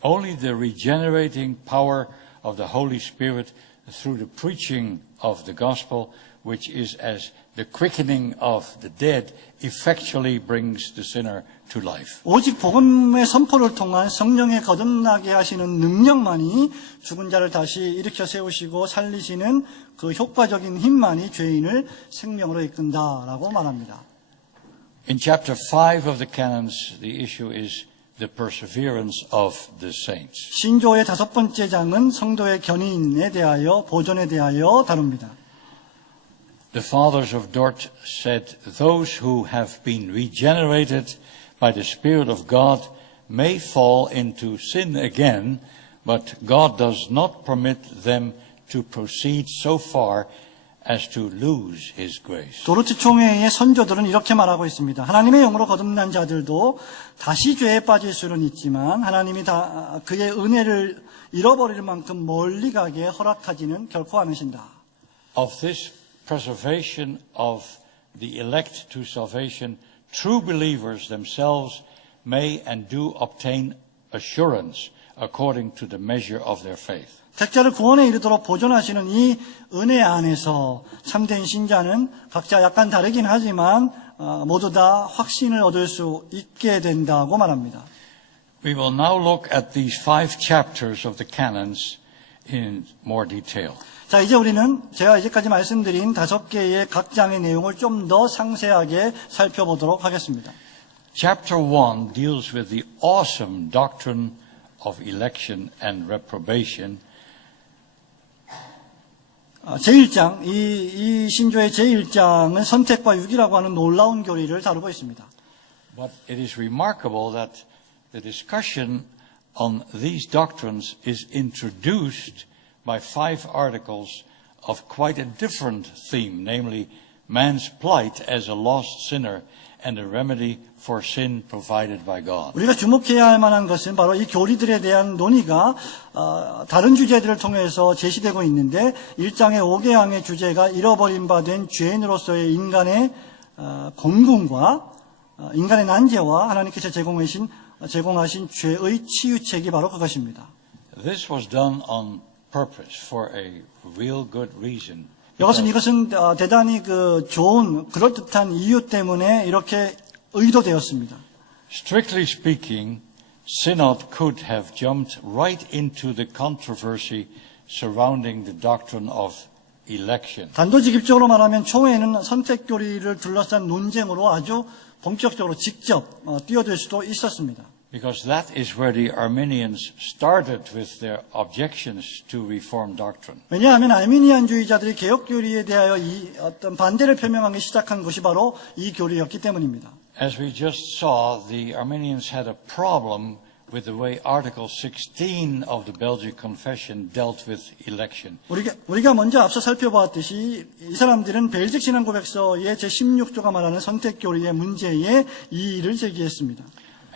Only the regenerating power of the Holy Spirit through the preaching of the gospel, which is as the quickening of the dead, effectually brings the sinner to life. 오직 복음의 선포를 통한 성령의 거듭나게 하시는 능력만이 죽은 자를 다시 일으켜 세우시고 살리시는 그 효과적인 힘만이 죄인을 생명으로 이끈다라고 말합니다. In chapter 5 of the canons, the issue is the perseverance of the saints. 신조의 5번째 장은 성도의 견인에 대하여, 보존에 대하여 다룹니다. The fathers of Dort said, those who have been regenerated by the Spirit of God may fall into sin again, but God does not permit them to proceed so far as to lose His grace. 도르트 총회의 선조들은 이렇게 말하고 있습니다. 하나님의 영으로 거듭난 자들도 다시 죄에 빠질 수는 있지만 하나님이 다 그의 은혜를 잃어버릴 만큼 멀리 가게 허락하지는 결코 않으신다. Of this preservation of the elect to salvation, true believers themselves may and do obtain assurance according to the measure of their faith. 택자를 구원에 이르도록 보존하시는 이 은혜 안에서 참된 신자는 각자 약간 다르긴 하지만 모두 다 확신을 얻을 수 있게 된다고 말합니다. We will now look at these 5 chapters of the canons in more detail. 자, 이제 우리는 제가 이제까지 말씀드린 5개의 각 장의 내용을 좀 더 상세하게 살펴보도록 하겠습니다. Chapter 1 deals with the awesome doctrine of election and reprobation. 제1장, 이 신조의 제1장은 선택과 유기라고 하는 놀라운 교리를 다루고 있습니다. But it is remarkable that the discussion on these doctrines is introduced by 5 articles of quite a different theme, namely man's plight as a lost sinner and a remedy for sin provided by God. 우리가 주목해야 할 만한 것은 바로 이 교리들에 대한 논의가 다른 주제들을 통해서 제시되고 있는데 1장의 5계명의 주제가 잃어버린 바 된 죄인으로서의 인간의 공분과 인간의 난제와 하나님께서 제공하신 죄의 치유책이 바로 그것입니다. This was done on purpose for a real good reason. 이것은 대단히 좋은 그럴듯한 이유 때문에 이렇게 의도되었습니다. Strictly speaking, Synod could have jumped right into the controversy surrounding the doctrine of election. 단도직입적으로 말하면 총회는 선택 교리를 둘러싼 논쟁으로 아주 본격적으로 직접 뛰어들 수도 있었습니다. Because that is where the Arminians started with their objections to Reformed doctrine. 왜냐하면 아르미니안주의자들이 개혁 교리에 대하여 이 어떤 반대를 표명하기 시작한 것이 바로 이 교리였기 때문입니다. As we just saw, the Armenians had a problem with the way Article 16 of the Belgic Confession dealt with election. 우리가 먼저 앞서 살펴보았듯이 이 사람들은 벨직 신앙고백서의 제16조가 말하는 선택교리의 문제에 이의를 제기했습니다.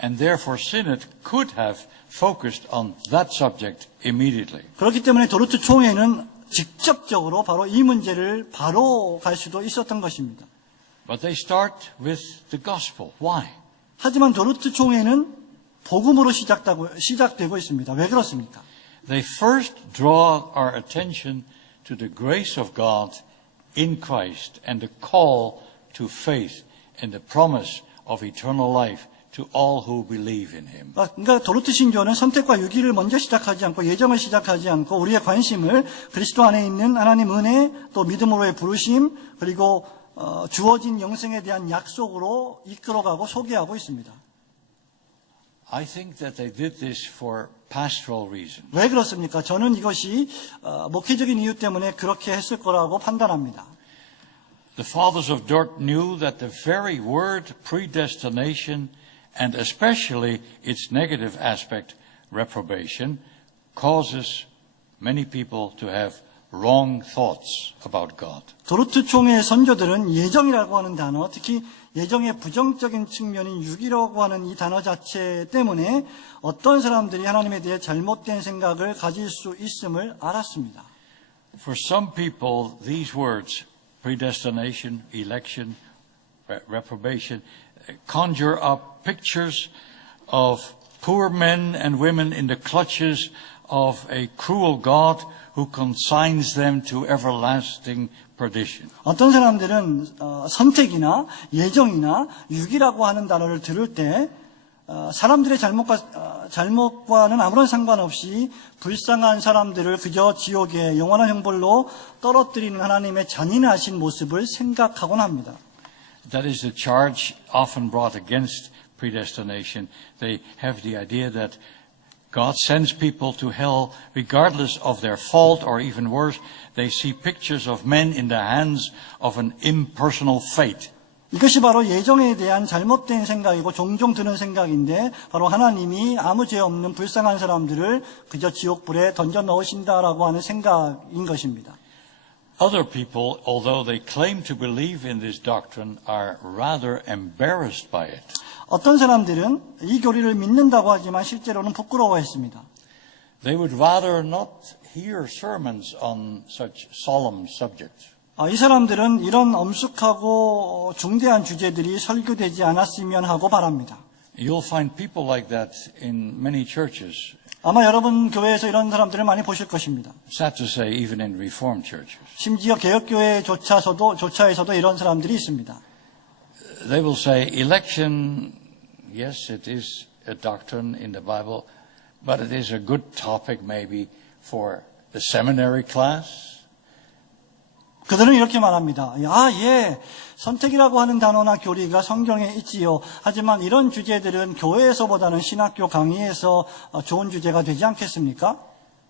And therefore Synod could have focused on that subject immediately. 그렇기 때문에 도르트 총회는 직접적으로 바로 이 문제를 바로 갈 수도 있었던 것입니다. But they start with the gospel. Why? 하지만 도르트 총회는 복음으로 시작되고 있습니다. 왜 그렇습니까? They first draw our attention to the grace of God in Christ and the call to faith and the promise of eternal life to all who believe in Him. 그러니까 도르트 신조는 선택과 유기를 먼저 시작하지 않고 예정을 시작하지 않고 우리의 관심을 그리스도 안에 있는 하나님 은혜 또 믿음으로의 부르심 그리고 주어진 영생에 대한 약속으로 이끌어가고 소개하고 있습니다. I think that they did this for pastoral reasons. 왜 그렇습니까? 저는 이것이 목회적인 이유 때문에 그렇게 했을 거라고 판단합니다. The fathers of Dort knew that the very word predestination and especially its negative aspect, reprobation, causes many people to have wrong thoughts about God. 도르트 총회의 선조들은 예정이라고 하는 단어, 특히 예정의 부정적인 측면인 유기라고 하는 이 단어 자체 때문에 어떤 사람들이 하나님에 대해 잘못된 생각을 가질 수 있음을 알았습니다. For some people, these words, predestination, election, reprobation, conjure up pictures of poor men and women in the clutches of a cruel God who consigns them to everlasting perdition. 어떤 사람들은 선택이나 예정이나 유기라고 하는 단어를 들을 때 사람들의 잘못과는 아무런 상관없이 불쌍한 사람들을 그저 지옥의 영원한 형벌로 떨어뜨리는 하나님의 잔인하신 모습을 생각하곤 합니다. That is the charge often brought against predestination. They have the idea that God sends people to hell regardless of their fault, or even worse, they see pictures of men in the hands of an impersonal fate. 이것이 바로 예정에 대한 잘못된 생각이고 종종 드는 생각인데 바로 하나님이 아무 죄 없는 불쌍한 사람들을 그저 지옥불에 던져 넣으신다라고 하는 생각인 것입니다. Other people, although they claim to believe in this doctrine, are rather embarrassed by it. 어떤 사람들은 이 교리를 믿는다고 하지만 실제로는 부끄러워했습니다. They would rather not hear sermons on such solemn subjects. 이 사람들은 이런 엄숙하고 중대한 주제들이 설교되지 않았으면 하고 바랍니다. You'll find people like that in many churches. 아마 여러분 교회에서 이런 사람들을 많이 보실 것입니다. Sad to say, even in Reformed churches. 심지어 개혁교회조차에서도 이런 사람들이 있습니다. They will say, election, yes, it is a doctrine in the Bible, but it is a good topic maybe for the seminary class. 그들은 이렇게 말합니다. 선택이라고 하는 단어나 교리가 성경에 있지요. 하지만 이런 주제들은 교회에서보다는 신학교 강의에서 좋은 주제가 되지 않겠습니까?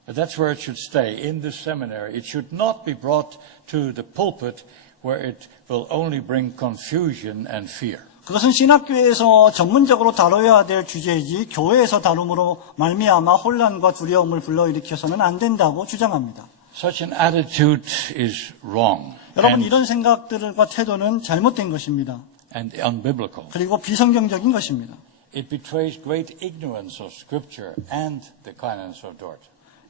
But that's where it should stay, in the seminary. It should not be brought to the pulpit where it will only bring confusion and fear. 그것은 신학교에서 전문적으로 다뤄야 될 주제이지 교회에서 다룸으로 말미암아 혼란과 두려움을 불러일으켜서는 안 된다고 주장합니다. Such an attitude is wrong 여러분 이런 생각들과 태도는 잘못된 것입니다. and unbiblical. 그리고 비성경적인 것입니다. It betrays great ignorance of Scripture and the canons of Dort.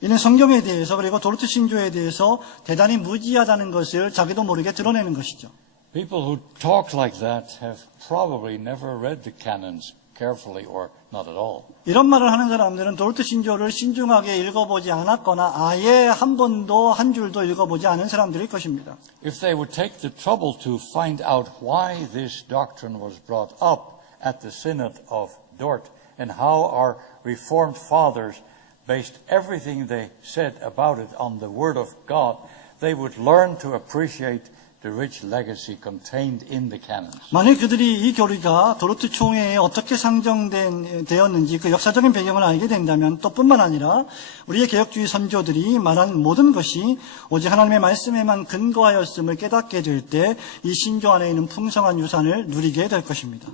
이는 성경에 대해서 그리고 도르트 신조에 대해서 대단히 무지하다는 것을 자기도 모르게 드러내는 것이죠. People who talk like that have probably never read the canons carefully or not at all. 이런 말을 하는 사람들은 도르트 신조를 신중하게 읽어보지 않았거나 아예 한 번도 한 줄도 읽어보지 않은 사람들일 것입니다. If they would take the trouble to find out why this doctrine was brought up at the Synod of Dort and how our Reformed fathers based everything they said about it on the Word of God, they would learn to appreciate the rich legacy contained in the canons. 만일 그들이 이 교리가 도르트 총회에 어떻게 상정되었는지 그 역사적인 배경을 알게 된다면 또 뿐만 아니라 우리의 개혁주의 선조들이 말한 모든 것이 오직 하나님의 말씀에만 근거하였음을 깨닫게 될 때 이 신조 안에 있는 풍성한 유산을 누리게 될 것입니다.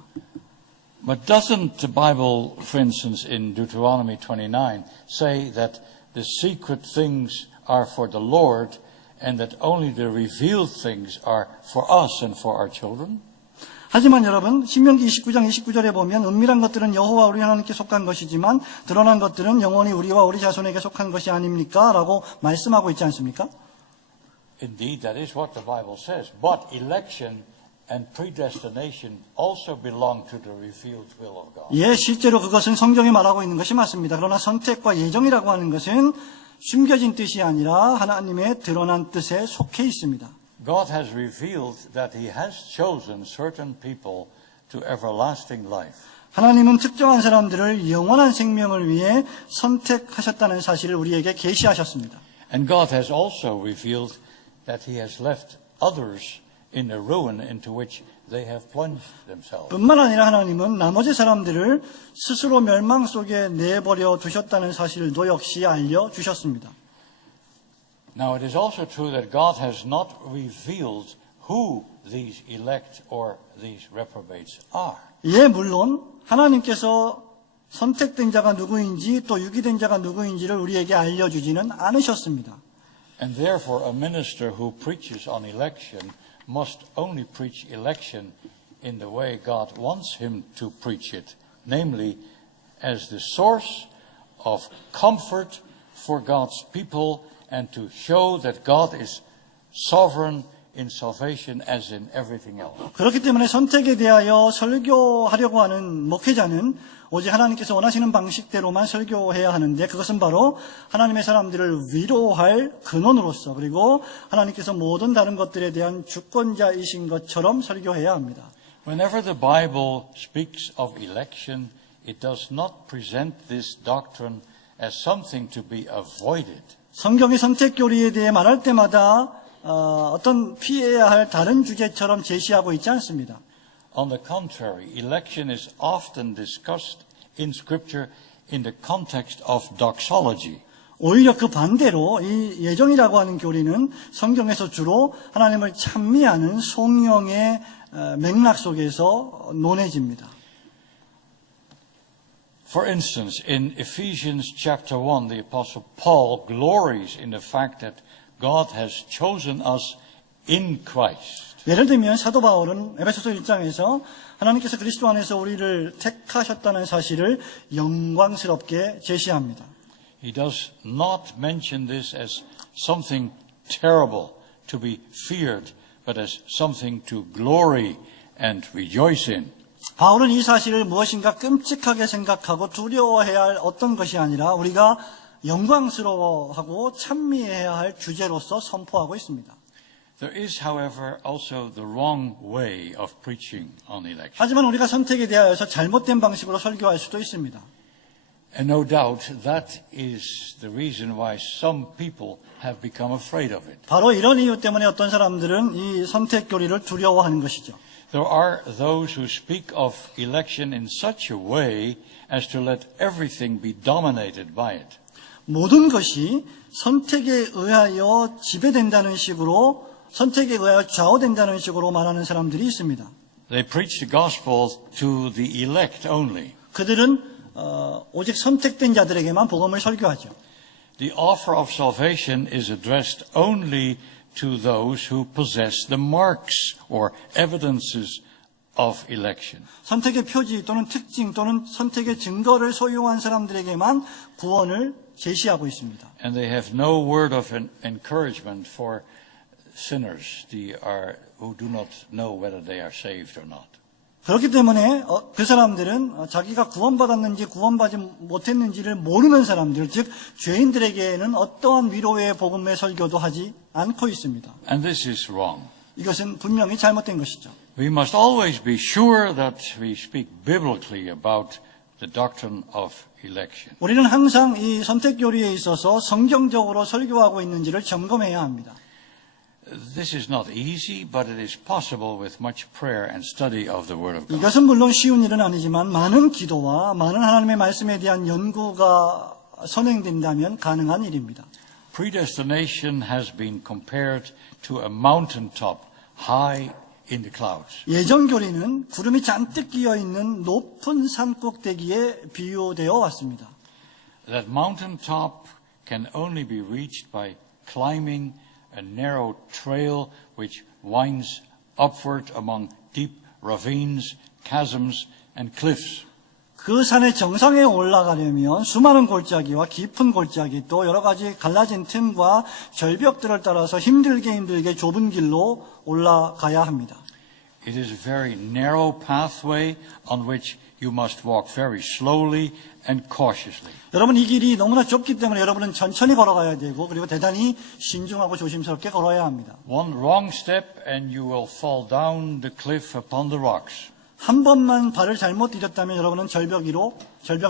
But doesn't the Bible, for instance, in Deuteronomy 29, say that the secret things are for the Lord and that only the revealed things are for us and for our children? 하지만 여러분, 신명기 29장 29절에 보면 은밀한 것들은 여호와 우리 하나님께 속한 것이지만 드러난 것들은 영원히 우리와 우리 자손에게 속한 것이 아닙니까? 라고 말씀하고 있지 않습니까? Indeed, that is what the Bible says. But election and predestination also belong to the revealed will of God. 예, 실제로 그것은 성경이 말하고 있는 것이 맞습니다. 그러나 선택과 예정이라고 하는 것은 숨겨진 뜻이 아니라 하나님의 드러난 뜻에 속해 있습니다. God has revealed that He has chosen certain people to everlasting life. 하나님은 특정한 사람들을 영원한 생명을 위해 선택하셨다는 사실을 우리에게 계시하셨습니다. And God has also revealed that He has left others in the ruin into which they have plunged themselves. 뿐만 아니라 하나님은 나머지 사람들을 스스로 멸망 속에 내버려 두셨다는 사실도 역시 알려주셨습니다. Now it is also true that God has not revealed who these elect or these reprobates are. 예, 물론 하나님께서 선택된 자가 누구인지 또 유기된 자가 누구인지를 우리에게 알려주지는 않으셨습니다. And therefore a minister who preaches on election must only preach election in the way God wants him to preach it, namely as the source of comfort for God's people and to show that God is sovereign in salvation as in everything else. 그렇기 때문에 선택에 대하여 설교하려고 하는 목회자는 오직 하나님께서 원하시는 방식대로만 설교해야 하는데 그것은 바로 하나님의 사람들을 위로할 근원으로서 그리고 하나님께서 모든 다른 것들에 대한 주권자이신 것처럼 설교해야 합니다. Whenever the Bible speaks of election, it does not present this doctrine as something to be avoided. 성경이 선택 교리에 대해 말할 때마다 어떤 피해야 할 다른 주제처럼 제시하고 있지 않습니다. On the contrary, election is often discussed in Scripture in the context of doxology. 오히려 그 반대로 이 예정이라고 하는 교리는 성경에서 주로 하나님을 찬미하는 송영의 맥락 속에서 논해집니다. For instance, in Ephesians chapter 1, the Apostle Paul glories in the fact that God has chosen us in Christ. 예를 들면 사도 바울은 에베소서 1장에서 하나님께서 그리스도 안에서 우리를 택하셨다는 사실을 영광스럽게 제시합니다. He does not mention this as something terrible to be feared, but as something to glory and rejoice in. 바울은 이 사실을 무엇인가 끔찍하게 생각하고 두려워해야 할 어떤 것이 아니라 우리가 영광스러워하고 찬미해야 할 주제로서 선포하고 있습니다. There is, however, also the wrong way of preaching on election. 하지만 우리가 선택에 대하여서 잘못된 방식으로 설교할 수도 있습니다. And no doubt that is the reason why some people have become afraid of it. 바로 이런 이유 때문에 어떤 사람들은 이 선택 교리를 두려워하는 것이죠. There are those who speak of election in such a way as to let everything be dominated by it. 모든 것이 선택에 의하여 지배된다는 식으로 선택에 의하여 좌우된다는 식으로 말하는 사람들이 있습니다. They preach the gospel to the elect only. 그들은 오직 선택된 자들에게만 복음을 설교하죠. The offer of salvation is addressed only to those who possess the marks or evidences of election. 선택의 표지 또는 특징 또는 선택의 증거를 소유한 사람들에게만 구원을 제시하고 있습니다. And they have no word of encouragement for sinners who do not know whether they are saved or not. 그렇기 때문에 그 사람들은 자기가 구원받았는지 구원받지 못했는지를 모르는 사람들, 즉 죄인들에게는 어떠한 위로의 복음의 설교도 하지 않고 있습니다. And this is wrong. 이것은 분명히 잘못된 것이죠. We must always be sure that we speak biblically about the doctrine of election. 우리는 항상 이 선택 교리에 있어서 성경적으로 설교하고 있는지를 점검해야 합니다. This is not easy, but it is possible with much prayer and study of the Word of God. 이것은 물론 쉬운 일은 아니지만 많은 기도와 많은 하나님의 말씀에 대한 연구가 선행된다면 가능한 일입니다. Predestination has been compared to a mountaintop high in the clouds. 예정교리는 구름이 잔뜩 끼어 있는 높은 산 꼭대기에 비유되어 왔습니다. That mountaintop can only be reached by climbing a narrow trail which winds upward among deep ravines, chasms, and cliffs. 그 산의 정상에 올라가려면 수많은 골짜기와 깊은 골짜기 또 여러 가지 갈라진 틈과 절벽들을 따라서 힘들게 좁은 길로 올라가야 합니다. It is a very narrow pathway on which you must walk very slowly and cautiously. 여러분 이 길이 너무나 좁기 때문에 여러분은 천천히 걸어가야 되고 그리고 대단히 신중하고 조심스럽게 걸어야 합니다. One wrong step and you will fall down the cliff upon the rocks. 한 번만 발을 잘못 디뎠다면 여러분은 절벽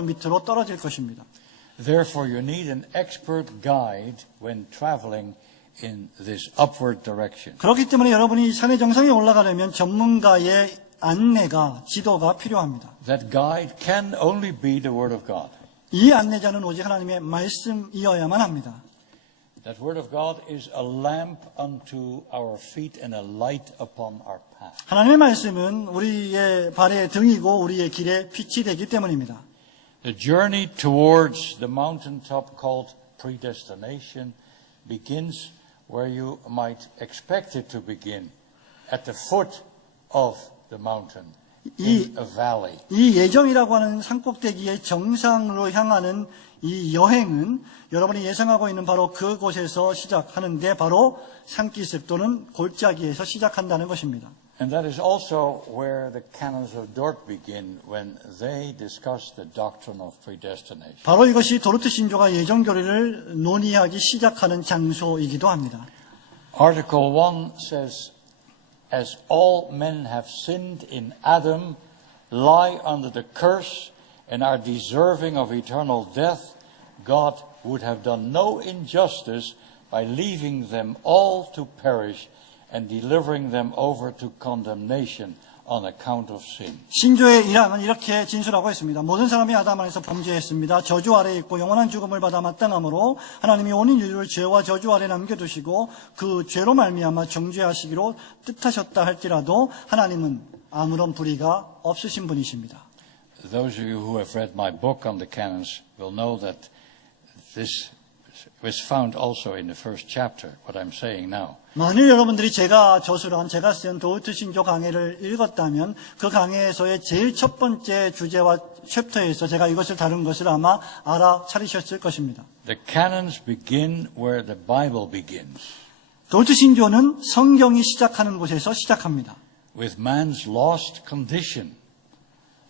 밑으로 떨어질 것입니다. Therefore, you need an expert guide when traveling in this upward direction. 그렇기 때문에 여러분이 산의 정상에 올라가려면 전문가의 안내가, 지도가 필요합니다. That guide can only be the Word of God. 이 안내자는 오직 하나님의 말씀이어야만 합니다. That Word of God is a lamp unto our feet and a light upon our path. 하나님의 말씀은 우리의 발의 등이고 우리의 길의 빛이 되기 때문입니다. The journey towards the mountaintop called predestination begins where you might expect it to begin, at the foot of the mountain, in a valley. 이 예정이라고 하는 산꼭대기의 정상으로 향하는 이 여행은 여러분이 예상하고 있는 바로 그곳에서 시작하는데 바로 산기슭 또는 골짜기에서 시작한다는 것입니다. And that is also where the canons of Dort begin when they discuss the doctrine of predestination. 바로 이것이 도르트 신조가 예정교리를 논의하기 시작하는 장소이기도 합니다. Article 1 says, as all men have sinned in Adam, lie under the curse, and are deserving of eternal death, God would have done no injustice by leaving them all to perish and delivering them over to condemnation on account of sin. 신조의 1항은 이렇게 진술하고 있습니다. 모든 사람이 아담 안에서 범죄했습니다. 저주 아래에 있고 영원한 죽음을 받아 마땅함으로 하나님이 온 인류를 죄와 저주 아래 남겨두시고 그 죄로 말미암아 정죄하시기로 뜻하셨다 할지라도 하나님은 아무런 불의가 없으신 분이십니다. Those of you who have read my book on the canons will know that this was found also in the first chapter, what I'm saying now. 만일 여러분들이 제가 쓴 도르트 신조 강해를 읽었다면 그 강해에서의 제일 첫 번째 주제와 챕터에서 제가 이것을 다룬 것을 아마 알아차리셨을 것입니다. The canons begin where the Bible begins, 도르트 신조는 성경이 시작하는 곳에서 시작합니다. with man's lost condition,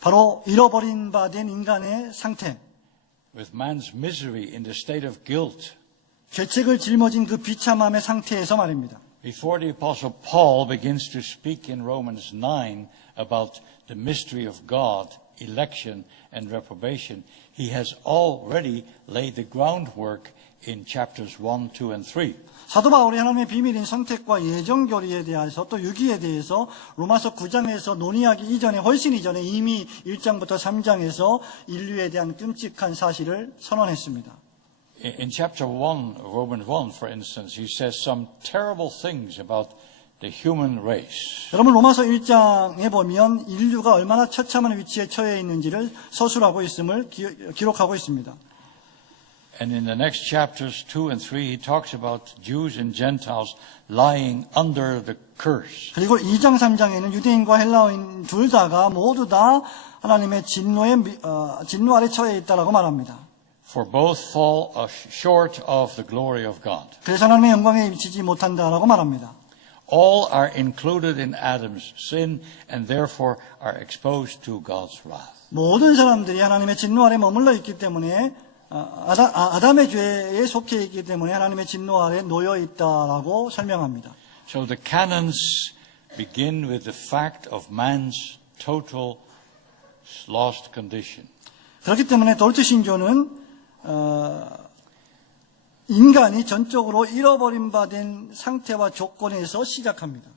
바로 잃어버린 바 된 인간의 상태, with man's misery in the state of guilt. 죄책을 짊어진 그 비참함의 상태에서 말입니다. Before the Apostle Paul begins to speak in Romans 9 about the mystery of God, election and reprobation, he has already laid the groundwork in chapters 1, 2, and 3. 사도 바울이 하나님의 비밀인 선택과 예정교리에 대해서 또 유기에 대해서 로마서 9장에서 논의하기 이전에 훨씬 이전에 이미 1장부터 3장에서 인류에 대한 끔찍한 사실을 선언했습니다. In chapter 1, Romans 1, for instance, he says some terrible things about the human race. 여러분 로마서 1장에 보면 인류가 얼마나 처참한 위치에 처해 있는지를 서술하고 있음을 기록하고 있습니다. And in the next chapters 2 and 3, he talks about Jews and Gentiles lying under the curse. 그리고 2장 3장에는 유대인과 헬라인 둘 다가 모두 다 하나님의 진노 아래 처해 있다라고 말합니다. For both fall short of the glory of God. 그래서 하나님의 영광에 미치지 못한다라고 말합니다. All are included in Adam's sin and therefore are exposed to God's wrath. 모든 사람들이 하나님의 진노 아래 머물러 있기 때문에 아담의 죄에 속해 있기 때문에 하나님의 진노 아래 놓여 있다라고 설명합니다. So the canons begin with the fact of man's total lost condition. 그렇기 때문에 도르트 신조는 인간이 전적으로 잃어버린 바 된 상태와 조건에서 시작합니다.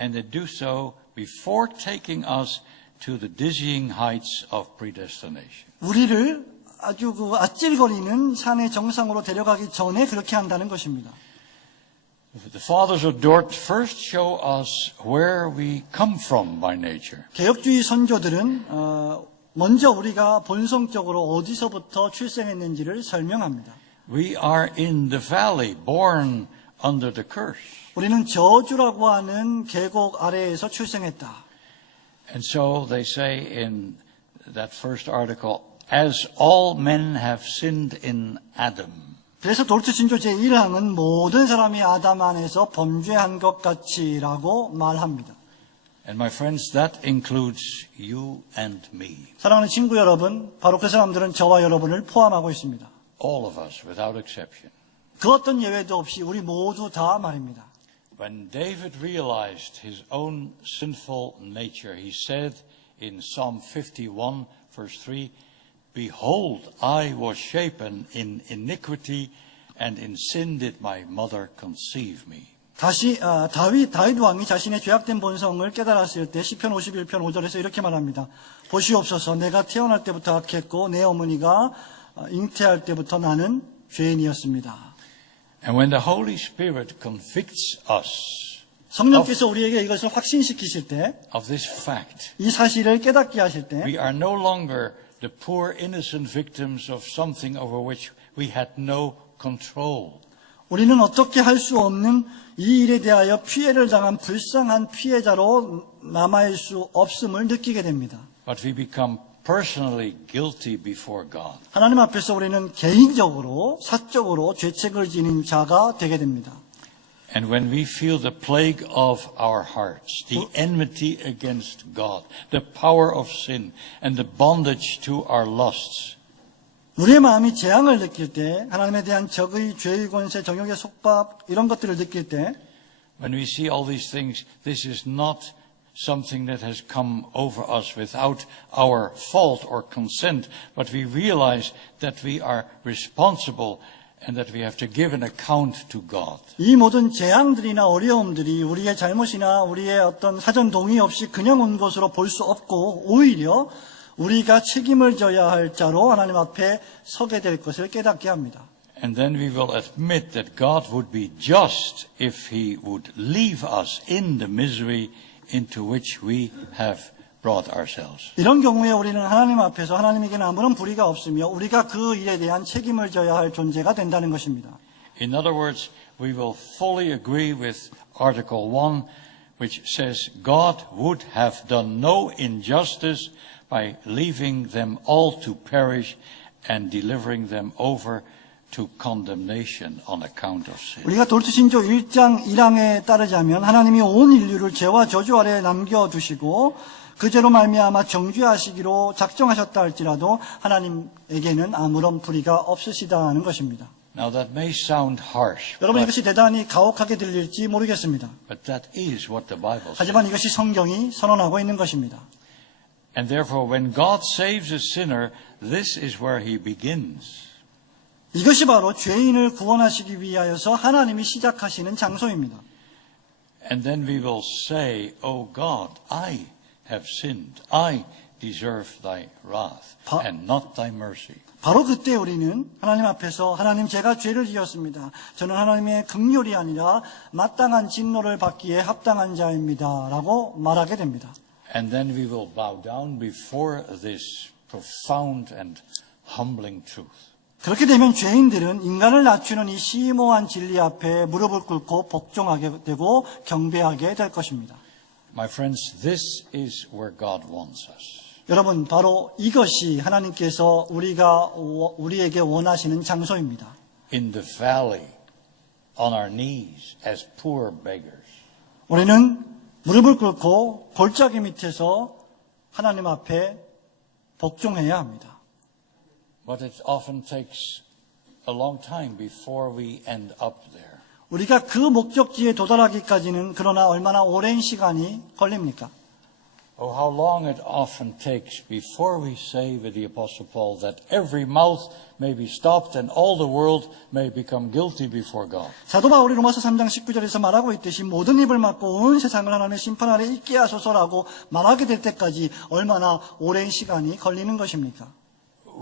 And they do so before taking us to the dizzying heights of predestination. 우리를 아주 아찔거리는 산의 정상으로 데려가기 전에 그렇게 한다는 것입니다. The fathers of Dort first show us where we come from by nature. 개혁주의 선조들은 먼저 우리가 본성적으로 어디서부터 출생했는지를 설명합니다. We are in the valley, born under the curse. 우리는 저주라고 하는 계곡 아래에서 출생했다. And so they say in that first article, as all men have sinned in Adam. 그래서 도르트 신조 제1항은 모든 사람이 아담 안에서 범죄한 것 같이라고 말합니다. And my friends, that includes you and me. 사랑하는 친구 여러분, 바로 그 사람들은 저와 여러분을 포함하고 있습니다. All of us, without exception. 그 어떤 예외도 없이 우리 모두 다 말입니다. When David realized his own sinful nature, he said in Psalm 51, verse 3, Behold, I was shapen in iniquity, and in sin did my mother conceive me. 다시 다윗 왕이 자신의 죄악된 본성을 깨달았을 때 시편 51편 5절에서 이렇게 말합니다. 보시옵소서, 내가 태어날 때부터 악했고 내 어머니가 잉태할 때부터 나는 죄인이었습니다. And when the Holy Spirit convicts us 성령께서 우리에게 이것을 확신시키실 때, of this fact, 이 사실을 깨닫게 하실 때, we are no longer the poor innocent victims of something over which we had no control. 우리는 어떻게 할 수 없는 이 일에 대하여 피해를 당한 불쌍한 피해자로 남아있을 수 없음을 느끼게 됩니다. But we become personally guilty before God. 하나님 앞에서 우리는 개인적으로, 사적으로 죄책을 지닌 자가 되게 됩니다. And when we feel the plague of our hearts, the enmity against God, the power of sin, and the bondage to our lusts, 우리의 마음이 재앙을 느낄 때, 하나님에 대한 적의 죄의 권세, 정욕의 속박, 이런 것들을 느낄 때, when we see all these things, this is not something that has come over us without our fault or consent, but we realize that we are responsible and that we have to give an account to God. 이 모든 재앙들이나 어려움들이 우리의 잘못이나 우리의 어떤 사전 동의 없이 그냥 온 것으로 볼 수 없고, 오히려 우리가 책임을 져야 할 자로 하나님 앞에 서게 될 것을 깨닫게 합니다. And then we will admit that God would be just if He would leave us in the misery into which we have brought ourselves. 이런 경우에 우리는 하나님 앞에서 하나님에게는 아무런 불의가 없으며 우리가 그 일에 대한 책임을 져야 할 존재가 된다는 것입니다. In other words, we will fully agree with Article 1, which says God would have done no injustice by leaving them all to perish and delivering them over to condemnation on account of sin. 우리가 도르트 신조 1장 1항에 따르자면 하나님이 온 인류를 죄와 저주 아래 남겨두시고 그 죄로 말미암아 정죄하시기로 작정하셨다 할지라도 하나님에게는 아무런 불의가 없으시다는 것입니다. Now that may sound harsh, 여러분 이것이 대단히 가혹하게 들릴지 모르겠습니다. but that is what the Bible says. 하지만 이것이 성경이 선언하고 있는 것입니다. And therefore, when God saves a sinner, this is where He begins. 이것이 바로 죄인을 구원하시기 위하여서 하나님이 시작하시는 장소입니다. And then we will say, Oh God, I have sinned. I deserve Thy wrath and not Thy mercy. 바로 그때 우리는 하나님 앞에서 하나님 제가 죄를 지었습니다. 저는 하나님의 긍휼이 아니라 마땅한 진노를 받기에 합당한 자입니다. 라고 말하게 됩니다. And then we will bow down before this profound and humbling truth. 그렇게 되면 죄인들은 인간을 낮추는 이 심오한 진리 앞에 무릎을 꿇고 복종하게 되고 경배하게 될 것입니다. My friends, this is where God wants us. 여러분, 바로 이것이 하나님께서 우리에게 원하시는 장소입니다. In the valley, on our knees, as poor beggars. 우리는 무릎을 꿇고 골짜기 밑에서 하나님 앞에 복종해야 합니다. But it often takes a long time before we end up there. 우리가 그 목적지에 도달하기까지는 그러나 얼마나 오랜 시간이 걸립니까? Oh, how long it often takes before we say with the Apostle Paul that every mouth may be stopped and all the world may become guilty before God. 사도 바울이 로마서 3장 19절에서 말하고 있듯이 모든 입을 막고 온 세상을 하나님의 심판 아래 있게 하소서라고 말하게 될 때까지 얼마나 오랜 시간이 걸리는 것입니까?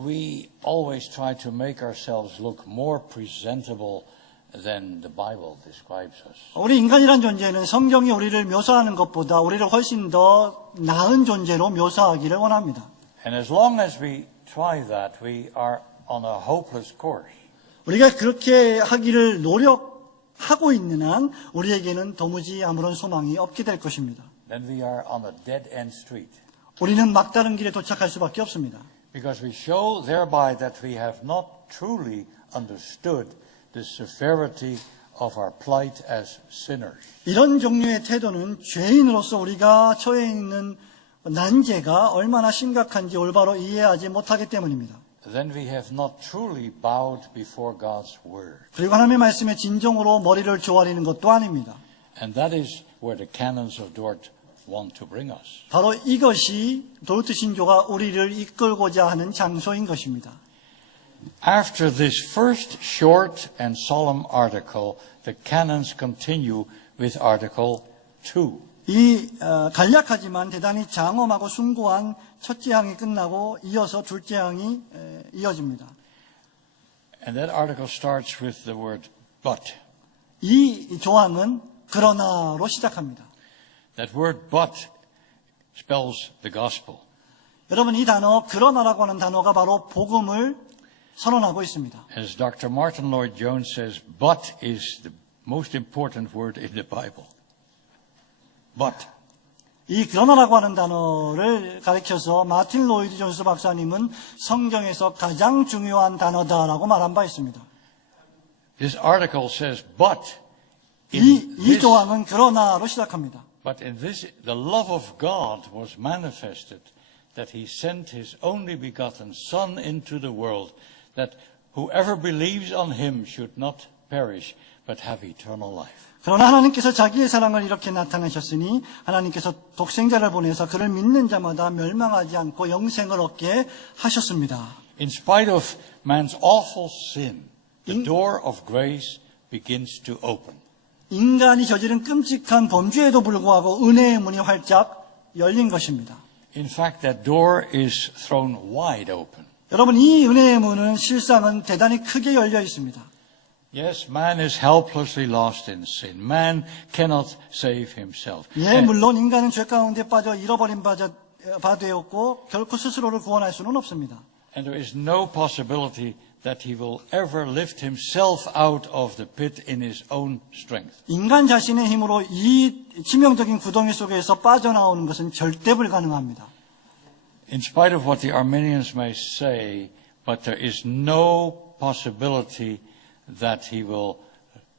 We always try to make ourselves look more presentable than the Bible describes us. 우리 인간이란 존재는 성경이 우리를 묘사하는 것보다 우리를 훨씬 더 나은 존재로 묘사하기를 원합니다. And as long as we try that, we are on a hopeless course. 우리가 그렇게 하기를 노력하고 있는 한 우리에게는 도무지 아무런 소망이 없게 될 것입니다. Then we are on a dead-end street. 우리는 막다른 길에 도착할 수밖에 없습니다. Because we show thereby that we have not truly understood the severity of our plight as sinners. 이런 종류의 태도는 죄인으로서 우리가 처해 있는 난제가 얼마나 심각한지 올바로 이해하지 못하기 때문입니다. Then we have not truly bowed before God's word. 그리고 하나님의 말씀에 진정으로 머리를 조아리는 것도 아닙니다. And that is where the canons of Dort want to bring us. 바로 이것이 도르트 신조가 우리를 이끌고자 하는 장소인 것입니다. After this first short and solemn article, the canons continue with Article 2. 이 간략하지만 대단히 장엄하고 숭고한 첫째 항이 끝나고 이어서 둘째 항이 이어집니다. And that article starts with the word but. 이 조항은 그러나로 시작합니다. That word but spells the gospel. 여러분 이 단어 그러나라고 하는 단어가 바로 복음을 선언하고 있습니다. As Dr. Martin Lloyd-Jones says, but is the most important word in the Bible. But. 이 그러나라고 하는 단어를 가리켜서 마틴 로이드 존스 박사님은 성경에서 가장 중요한 단어다라고 말한 바 있습니다. This article says, but 이 조항은 그러나로 시작합니다. But in this, the love of God was manifested, that He sent His only begotten Son into the world, that whoever believes on Him should not perish, but have eternal life. 그러나 하나님께서 자기의 사랑을 이렇게 나타내셨으니 하나님께서 독생자를 보내서 그를 믿는 자마다 멸망하지 않고 영생을 얻게 하셨습니다. In spite of man's awful sin, the door of grace begins to open. 인간이 저지른 끔찍한 범죄에도 불구하고 은혜의 문이 활짝 열린 것입니다. In fact, that door is thrown wide open. 여러분, 이 은혜의 문은 실상은 대단히 크게 열려 있습니다. Yes, man is helplessly lost in sin. Man cannot save himself. 예, 물론 인간은 죄 가운데 빠져 잃어버린 바 되었고 결코 스스로를 구원할 수는 없습니다. And there is no possibility that he will ever lift himself out of the pit in his own strength. 인간 자신의 힘으로 이 치명적인 구덩이 속에서 빠져나오는 것은 절대 불가능합니다. In spite of what the Arminians may say, but there is no possibility that he will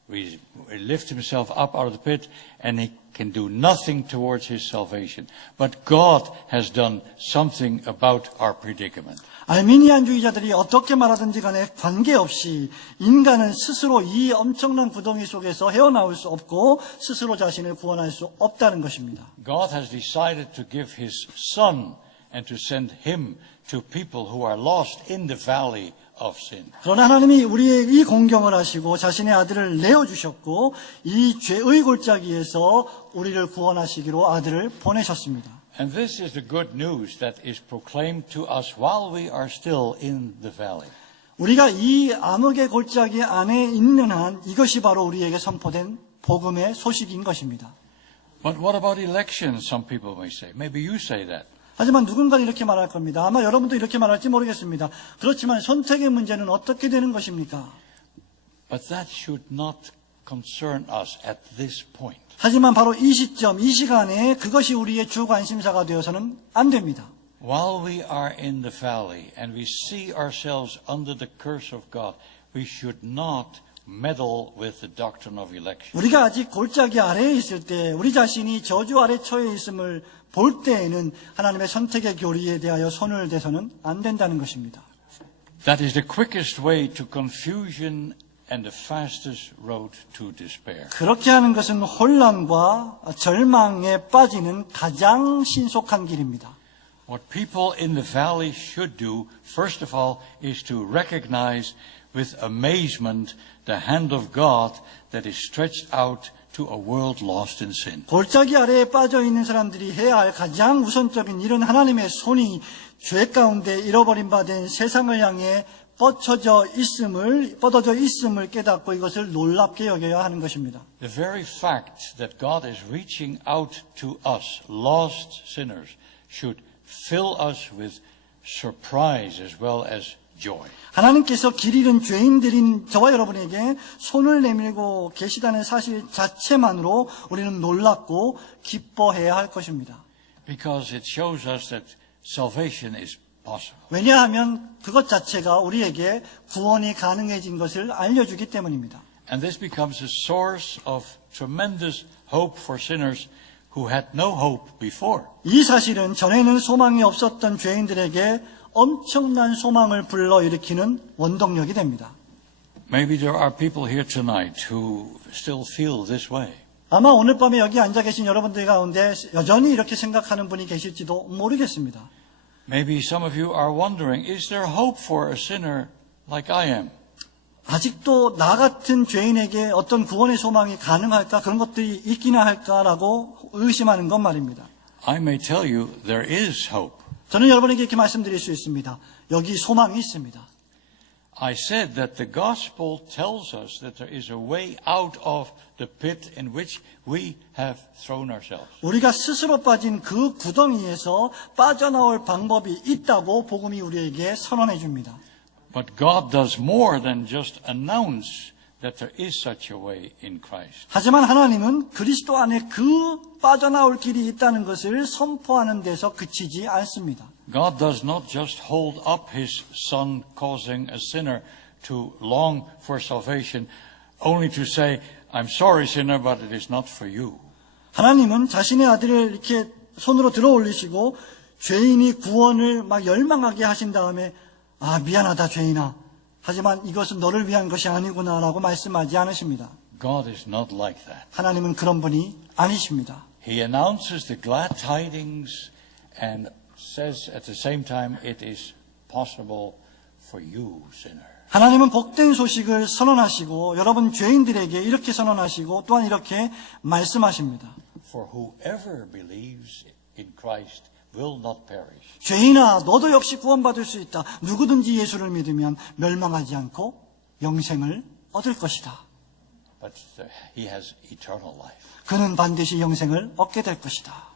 lift himself up out of the pit and he can do nothing towards his salvation. But God has done something about our predicament. 알미니안주의자들이 어떻게 말하든지 간에 관계없이 인간은 스스로 이 엄청난 구덩이 속에서 헤어나올 수 없고 스스로 자신을 구원할 수 없다는 것입니다. God has decided to give his Son and to send him to people who are lost in the valley of sin. 그러나 하나님이 우리의 이 공경을 하시고 자신의 아들을 내어주셨고 이 죄의 골짜기에서 우리를 구원하시기로 아들을 보내셨습니다. And this is the good news that is proclaimed to us while we are still in the valley. 우리가 이 암흑의 골짜기 안에 있는 한 이것이 바로 우리에게 선포된 복음의 소식인 것입니다. But what about elections? Some people may say. Maybe you say that. 하지만 누군가는 이렇게 말할 겁니다. 아마 여러분도 이렇게 말할지 모르겠습니다. 그렇지만 선택의 문제는 어떻게 되는 것입니까? But that should not concern us at this point. 하지만 바로 이 시점, 이 시간에 그것이 우리의 주 관심사가 되어서는 안 됩니다. While we are in the valley and we see ourselves under the curse of God, we should not meddle with the doctrine of election. 우리가 아직 골짜기 아래에 있을 때 우리 자신이 저주 아래 처해 있음을 볼 때에는 하나님의 선택의 교리에 대하여 손을 대서는 안 된다는 것입니다. That is the quickest way to confusion and the fastest road to despair. 그렇게 하는 것은 혼란과 절망에 빠지는 가장 신속한 길입니다. What people in the valley should do, first of all, is to recognize with amazement the hand of God that is stretched out to a world lost in sin. 골짜기 아래에 빠져 있는 사람들이 해야 할 가장 우선적인 일은 하나님의 손이 죄 가운데 잃어버린 바 된 세상을 향해 뻗어져 있음을 깨닫고 이것을 놀랍게 여겨야 하는 것입니다. The very fact that God is reaching out to us, lost sinners, should fill us with surprise as well as joy. 하나님께서 길 잃은 죄인들인 저와 여러분에게 손을 내밀고 계시다는 사실 자체만으로 우리는 놀랍고 기뻐해야 할 것입니다. Because it shows us that salvation is possible. 왜냐하면 그것 자체가 우리에게 구원이 가능해진 것을 알려주기 때문입니다. And this becomes a source of tremendous hope for sinners who had no hope before. 이 사실은 전에는 소망이 없었던 죄인들에게 엄청난 소망을 불러일으키는 원동력이 됩니다. Maybe there are people here tonight who still feel this way. 아마 오늘 밤에 여기 앉아 계신 여러분들 가운데 여전히 이렇게 생각하는 분이 계실지도 모르겠습니다. Maybe some of you are wondering, is there hope for a sinner like I am? 아직도 나 같은 죄인에게 어떤 구원의 소망이 가능할까? 그런 것들이 있기나 할까라고 의심하는 건 말입니다. I may tell you there is hope. 저는 여러분에게 이렇게 말씀드릴 수 있습니다. 여기 소망이 있습니다. I said that the gospel tells us that there is a way out of the pit in which we have thrown ourselves. 우리가 스스로 빠진 그 구덩이에서 빠져나올 방법이 있다고 복음이 우리에게 선언해 줍니다. But God does more than just announce that there is such a way in Christ. 하지만 하나님은 그리스도 안에 그 빠져나올 길이 있다는 것을 선포하는 데서 그치지 않습니다. God does not just hold up his son, causing a sinner to long for salvation, only to say, I'm sorry, sinner, but it is not for you. 하나님은 자신의 아들을 이렇게 손으로 들어 올리시고 죄인이 구원을 막 열망하게 하신 다음에 아, 미안하다, 죄인아. 하지만 이것은 너를 위한 것이 아니구나라고 말씀하지 않으십니다. God is not like that. 하나님은 그런 분이 아니십니다. He announces the glad tidings and says at the same time, it is possible for you, sinner. 하나님은 복된 소식을 선언하시고 여러분 죄인들에게 이렇게 선언하시고 또한 이렇게 말씀하십니다. For whoever believes in Christ will not perish. 죄인아, 너도 역시 구원받을 수 있다. 누구든지 예수를 믿으면 멸망하지 않고 영생을 얻을 것이다. But he has eternal life. 그는 반드시 영생을 얻게 될 것이다.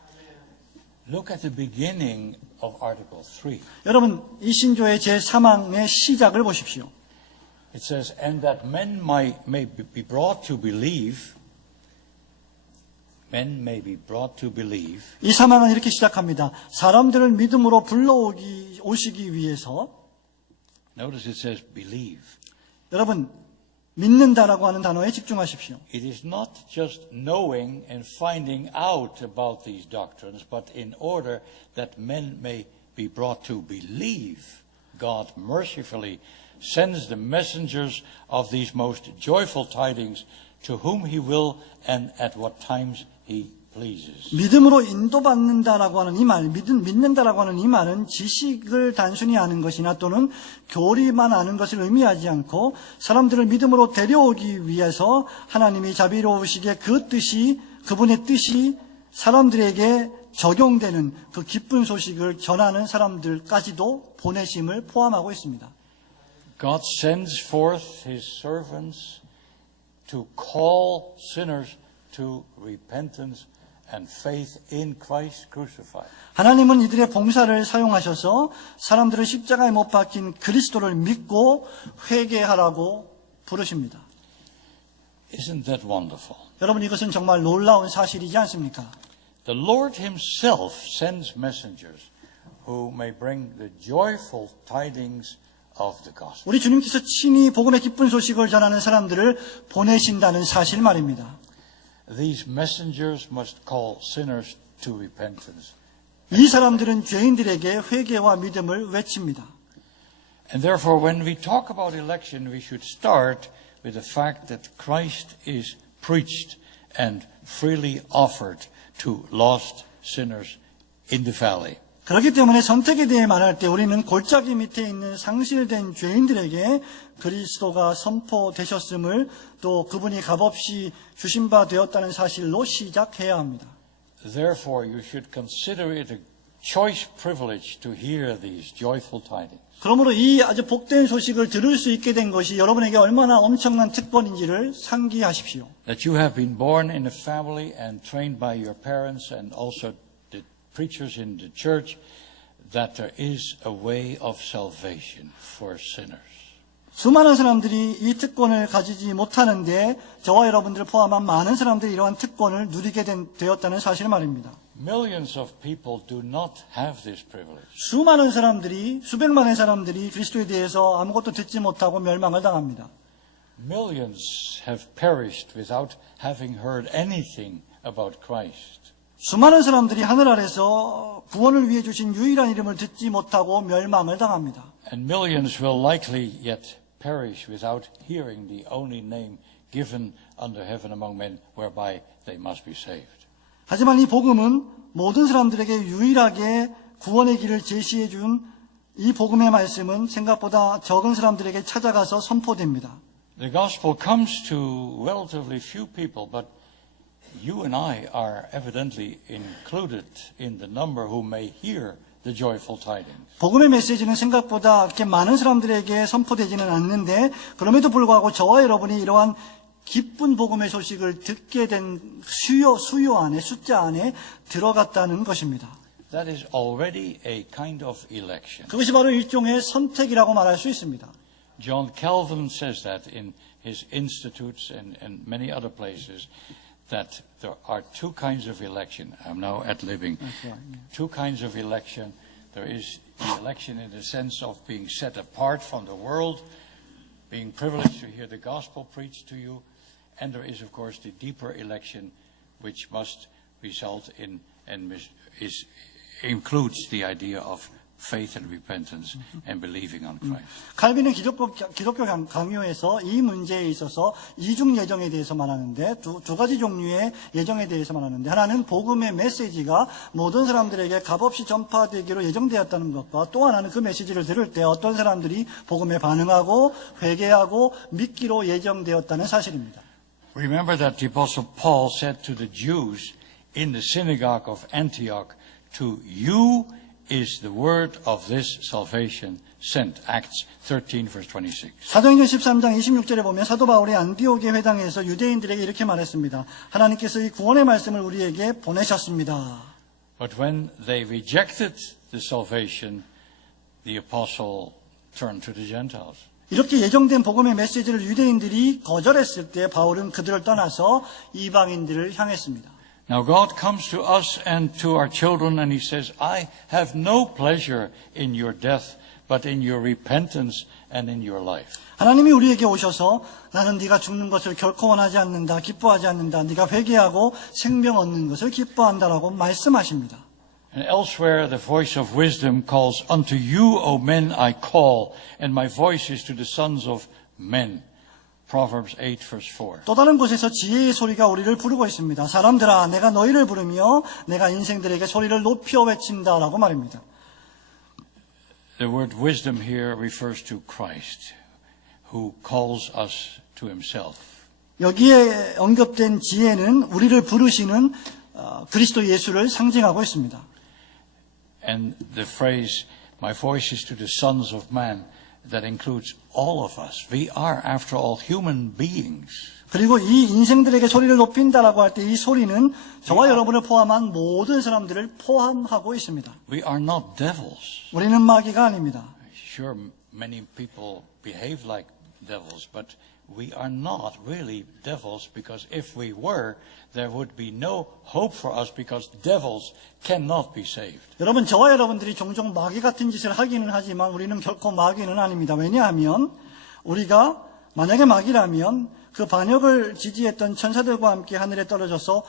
Look at the beginning of Article 3. 여러분, 이 신조의 제3항의 시작을 보십시오. It says, and that men may be brought to believe, men may be brought to believe, 이 3항은 이렇게 시작합니다. 사람들을 믿음으로 오시기 위해서. notice it says believe. 여러분, 믿는다라고 하는 단어에 집중하십시오. It is not just knowing and finding out about these doctrines, but in order that men may be brought to believe, God mercifully sends the messengers of these most joyful tidings to whom he will and at what times he pleases. 믿음으로 인도받는다라고 하는 이 말, 믿는다라고 하는 이 말은 지식을 단순히 아는 것이나 또는 교리만 아는 것을 의미하지 않고 사람들을 믿음으로 데려오기 위해서 하나님이 자비로우시게 그분의 뜻이 사람들에게 적용되는 그 기쁜 소식을 전하는 사람들까지도 보내심을 포함하고 있습니다. God sends forth his servants to call sinners to repentance and faith in Christ crucified. 하나님은 이들의 봉사를 사용하셔서 사람들을 십자가에 못 박힌 그리스도를 믿고 회개하라고 부르십니다. Isn't that wonderful? 여러분, 이것은 정말 놀라운 사실이지 않습니까? The Lord himself sends messengers who may bring the joyful tidings of the gospel. 우리 주님께서 친히 복음의 기쁜 소식을 전하는 사람들을 보내신다는 사실 말입니다. These messengers must call sinners to repentance. 이 사람들은 죄인들에게 회개와 믿음을 외칩니다. And therefore, when we talk about election, we should start with the fact that Christ is preached and freely offered to lost sinners in the valley. 그렇기 때문에 선택에 대해 말할 때 우리는 골짜기 밑에 있는 상실된 죄인들에게 그리스도가 선포되셨음을 또 그분이 값없이 주신 바 되었다는 사실로 시작해야 합니다. Therefore, you should consider it a choice privilege to hear these joyful tidings. 그러므로 이 아주 복된 소식을 들을 수 있게 된 것이 여러분에게 얼마나 엄청난 특권인지를 상기하십시오. That you have been born in a family and trained by your parents and also the preachers in the church, that there is a way of salvation for sinners. 수많은 사람들이 이 특권을 가지지 못하는데 저와 여러분들을 포함한 많은 사람들이 이러한 특권을 누리게 되었다는 사실을 말입니다. Millions of people do not have this privilege. 수많은 사람들이, 수백만의 사람들이 그리스도에 대해서 아무것도 듣지 못하고 멸망을 당합니다. Millions have perished without having heard anything about Christ. 수많은 사람들이 하늘 아래서 구원을 위해 주신 유일한 이름을 듣지 못하고 멸망을 당합니다. And millions will likely yet perish without hearing the only name given under heaven among men whereby they must be saved. 하지만 이 복음은 모든 사람들에게 유일하게 구원의 길을 제시해 준 이 복음의 말씀은 생각보다 적은 사람들에게 찾아가서 선포됩니다. The gospel comes to relatively few people, but you and I are evidently included in the number who may hear the joyful tidings. 복음의 메시지는 생각보다 그렇게 많은 사람들에게 선포되지는 않는데 그럼에도 불구하고 저와 여러분이 이러한 기쁜 복음의 소식을 듣게 된 수요 안에, 숫자 안에 들어갔다는 것입니다. That is already a kind of election. 그것이 바로 일종의 선택이라고 말할 수 있습니다. John Calvin says that in his institutes and many other places, that there are two kinds of election. I'm now ad-libbing. Two kinds of election. There is the election in the sense of being set apart from the world, being privileged to hear the gospel preached to you. And there is, of course, the deeper election, which must result in and includes the idea of faith and repentance and believing on Christ. 칼빈은 기독교 강요에서 이 문제에 있어서 이중 예정에 대해서 말하는데 두 가지 종류의 예정에 대해서 말하는데 하나는 복음의 메시지가 모든 사람들에게 값없이 전파되기로 예정되었다는 것과 또 하나는 그 메시지를 들을 때 어떤 사람들이 복음에 반응하고 회개하고 믿기로 예정되었다는 사실입니다. Remember that the Apostle Paul said to the Jews in the synagogue of Antioch, to you is the word of this salvation sent. Acts 13, verse 26. 사도행전 13장 26절에 보면 사도 바울이 안디옥의 회당에서 유대인들에게 이렇게 말했습니다. 하나님께서 이 구원의 말씀을 우리에게 보내셨습니다. But when they rejected the salvation, the apostle turned to the Gentiles. 이렇게 예정된 복음의 메시지를 유대인들이 거절했을 때 바울은 그들을 떠나서 이방인들을 향했습니다. Now God comes to us and to our children and He says, I have no pleasure in your death, but in your repentance and in your life. 하나님이 우리에게 오셔서 나는 네가 죽는 것을 결코 원하지 않는다, 기뻐하지 않는다. 네가 회개하고 생명 얻는 것을 기뻐한다라고 말씀하십니다. And elsewhere the voice of wisdom calls, unto you, O men, I call, and my voice is to the sons of men. Proverbs 8, verse 4. 또 다른 곳에서 지혜의 소리가 우리를 부르고 있습니다. 사람들아, 내가 너희를 부르며 내가 인생들에게 소리를 높여 외친다라고 말입니다. The word wisdom here refers to Christ, who calls us to himself. 여기에 언급된 지혜는 우리를 부르시는 그리스도 예수를 상징하고 있습니다. And the phrase, my voice is to the sons of man, that includes all of us. We are, after all, human beings. 그리고 이 인생들에게 소리를 높인다라고 할 때 이 소리는 저와 여러분을 포함한 모든 사람들을 포함하고 있습니다. We are not devils. 우리는 마귀가 아닙니다. Sure, many people behave like devils, but we are not really devils, because if we were, there would be no hope for us, because devils cannot be saved. 여러분, 저와 여러분들이 종종 마귀 같은 짓을 하기는 하지만 우리는 결코 마귀는 아닙니다. 왜냐하면 우리가 만약에 마귀라면 그 반역을 지지했던 천사들과 함께 하늘에 떨어져서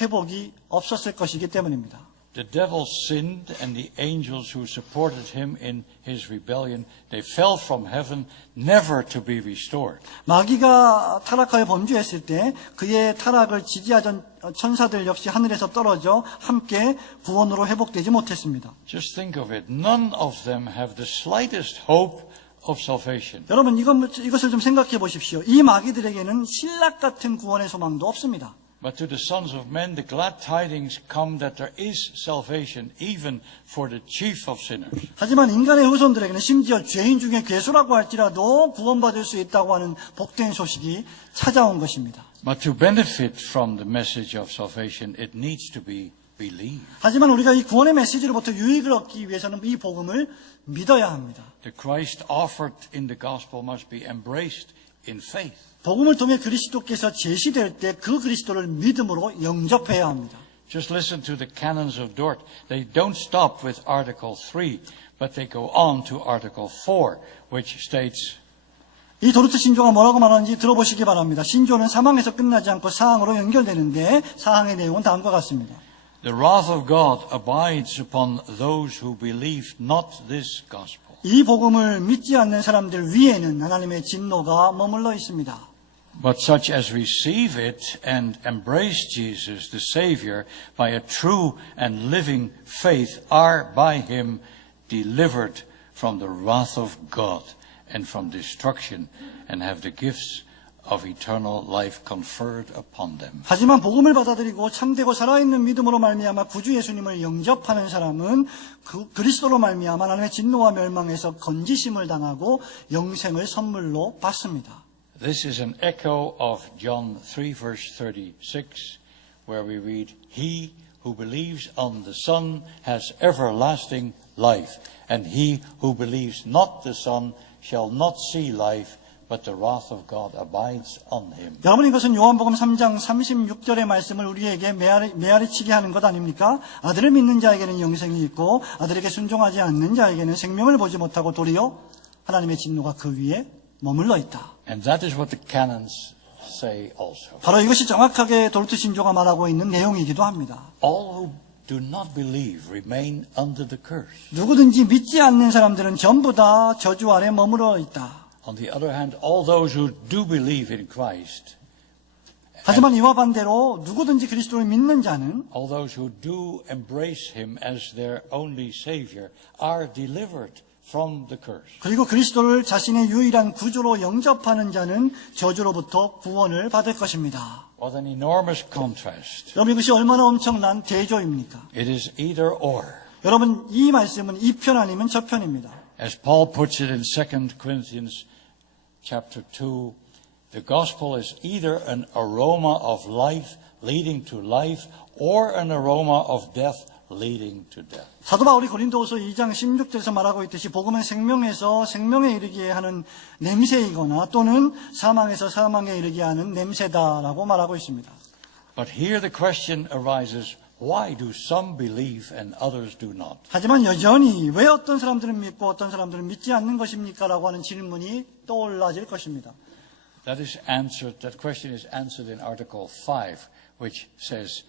회복이 없었을 것이기 때문입니다. The devil sinned, and the angels who supported him in his rebellion, they fell from heaven, never to be restored. 마귀가 타락하여 범죄했을 때 그의 타락을 지지하던 천사들 역시 하늘에서 떨어져 함께 구원으로 회복되지 못했습니다. Just think of it. None of them have the slightest hope of salvation. 여러분, 이것을 좀 생각해 보십시오. 이 마귀들에게는 신락 같은 구원의 소망도 없습니다. But to the sons of men, the glad tidings come that there is salvation even for the chief of sinners. 하지만 인간의 후손들에게는 심지어 죄인 중에 괴수라고 할지라도 구원받을 수 있다고 하는 복된 소식이 찾아온 것입니다. But to benefit from the message of salvation, it needs to be believed. 하지만 우리가 이 구원의 메시지로부터 유익을 얻기 위해서는 이 복음을 믿어야 합니다. The Christ offered in the gospel must be embraced in faith. 복음을 통해 그리스도께서 제시될 때 그 그리스도를 믿음으로 영접해야 합니다. Just listen to the canons of Dort. They don't stop with Article 3, but they go on to Article 4, which states, 이 도르트 신조가 뭐라고 말하는지 들어보시기 바랍니다. 신조는 사망에서 끝나지 않고 사항으로 연결되는데 사항의 내용은 다음과 같습니다. The wrath of God abides upon those who believe not this gospel. 이 복음을 믿지 않는 사람들 위에는 하나님의 진노가 머물러 있습니다. But such as receive it and embrace Jesus, the Savior, by a true and living faith, are by Him delivered from the wrath of God and from destruction, and have the gifts of eternal life conferred upon them. 하지만 복음을 받아들이고 참되고 살아있는 믿음으로 말미암아 구주 예수님을 영접하는 사람은 그리스도로 말미암아 하나님의 진노와 멸망에서 건지심을 당하고 영생을 선물로 받습니다. This is an echo of John 3 verse 36, where we read, He who believes on the Son has everlasting life, and he who believes not the Son shall not see life, but the wrath of God abides on him. 여러분, 이것은 요한복음 3장 36절의 말씀을 우리에게 메아리치게 하는 것 아닙니까? 아들을 믿는 자에게는 영생이 있고 아들에게 순종하지 않는 자에게는 생명을 보지 못하고 도리어 하나님의 진노가 그 위에 머물러 있다. And that is what the canons say also. 바로 이것이 정확하게 도르트 신조가 말하고 있는 내용이기도 합니다. All who do not believe remain under the curse. 누구든지 믿지 않는 사람들은 전부 다 저주 아래 머물러 있다. On the other hand, all those who do believe in Christ, 하지만 이와 반대로 누구든지 그리스도를 믿는 자는 all those who do embrace him as their only Savior, are delivered from the curse. 그리고 그리스도를 자신의 유일한 구주로 영접하는 자는 저주로부터 구원을 받을 것입니다. What an enormous contrast. 여러분, 이것이 얼마나 엄청난 대조입니까? It is either or. 여러분, 이 말씀은 이 편 아니면 저 편입니다. As Paul puts it in 2 Corinthians chapter 2, the gospel is either an aroma of life leading to life or an aroma of death leading to death. 사도 바울이 고린도후서 2장 16절에서 말하고 있듯이 복음은 생명에서 생명에 이르게 하는 냄새이거나 또는 사망에서 사망에 이르게 하는 냄새다라고 말하고 있습니다. But here the question arises, why do some believe and others do not? 하지만 여전히 왜 어떤 사람들은 믿고 어떤 사람들은 믿지 않는 것입니까? 라고 하는 질문이 떠올라질 것입니다. That question is answered in Article 5, which says,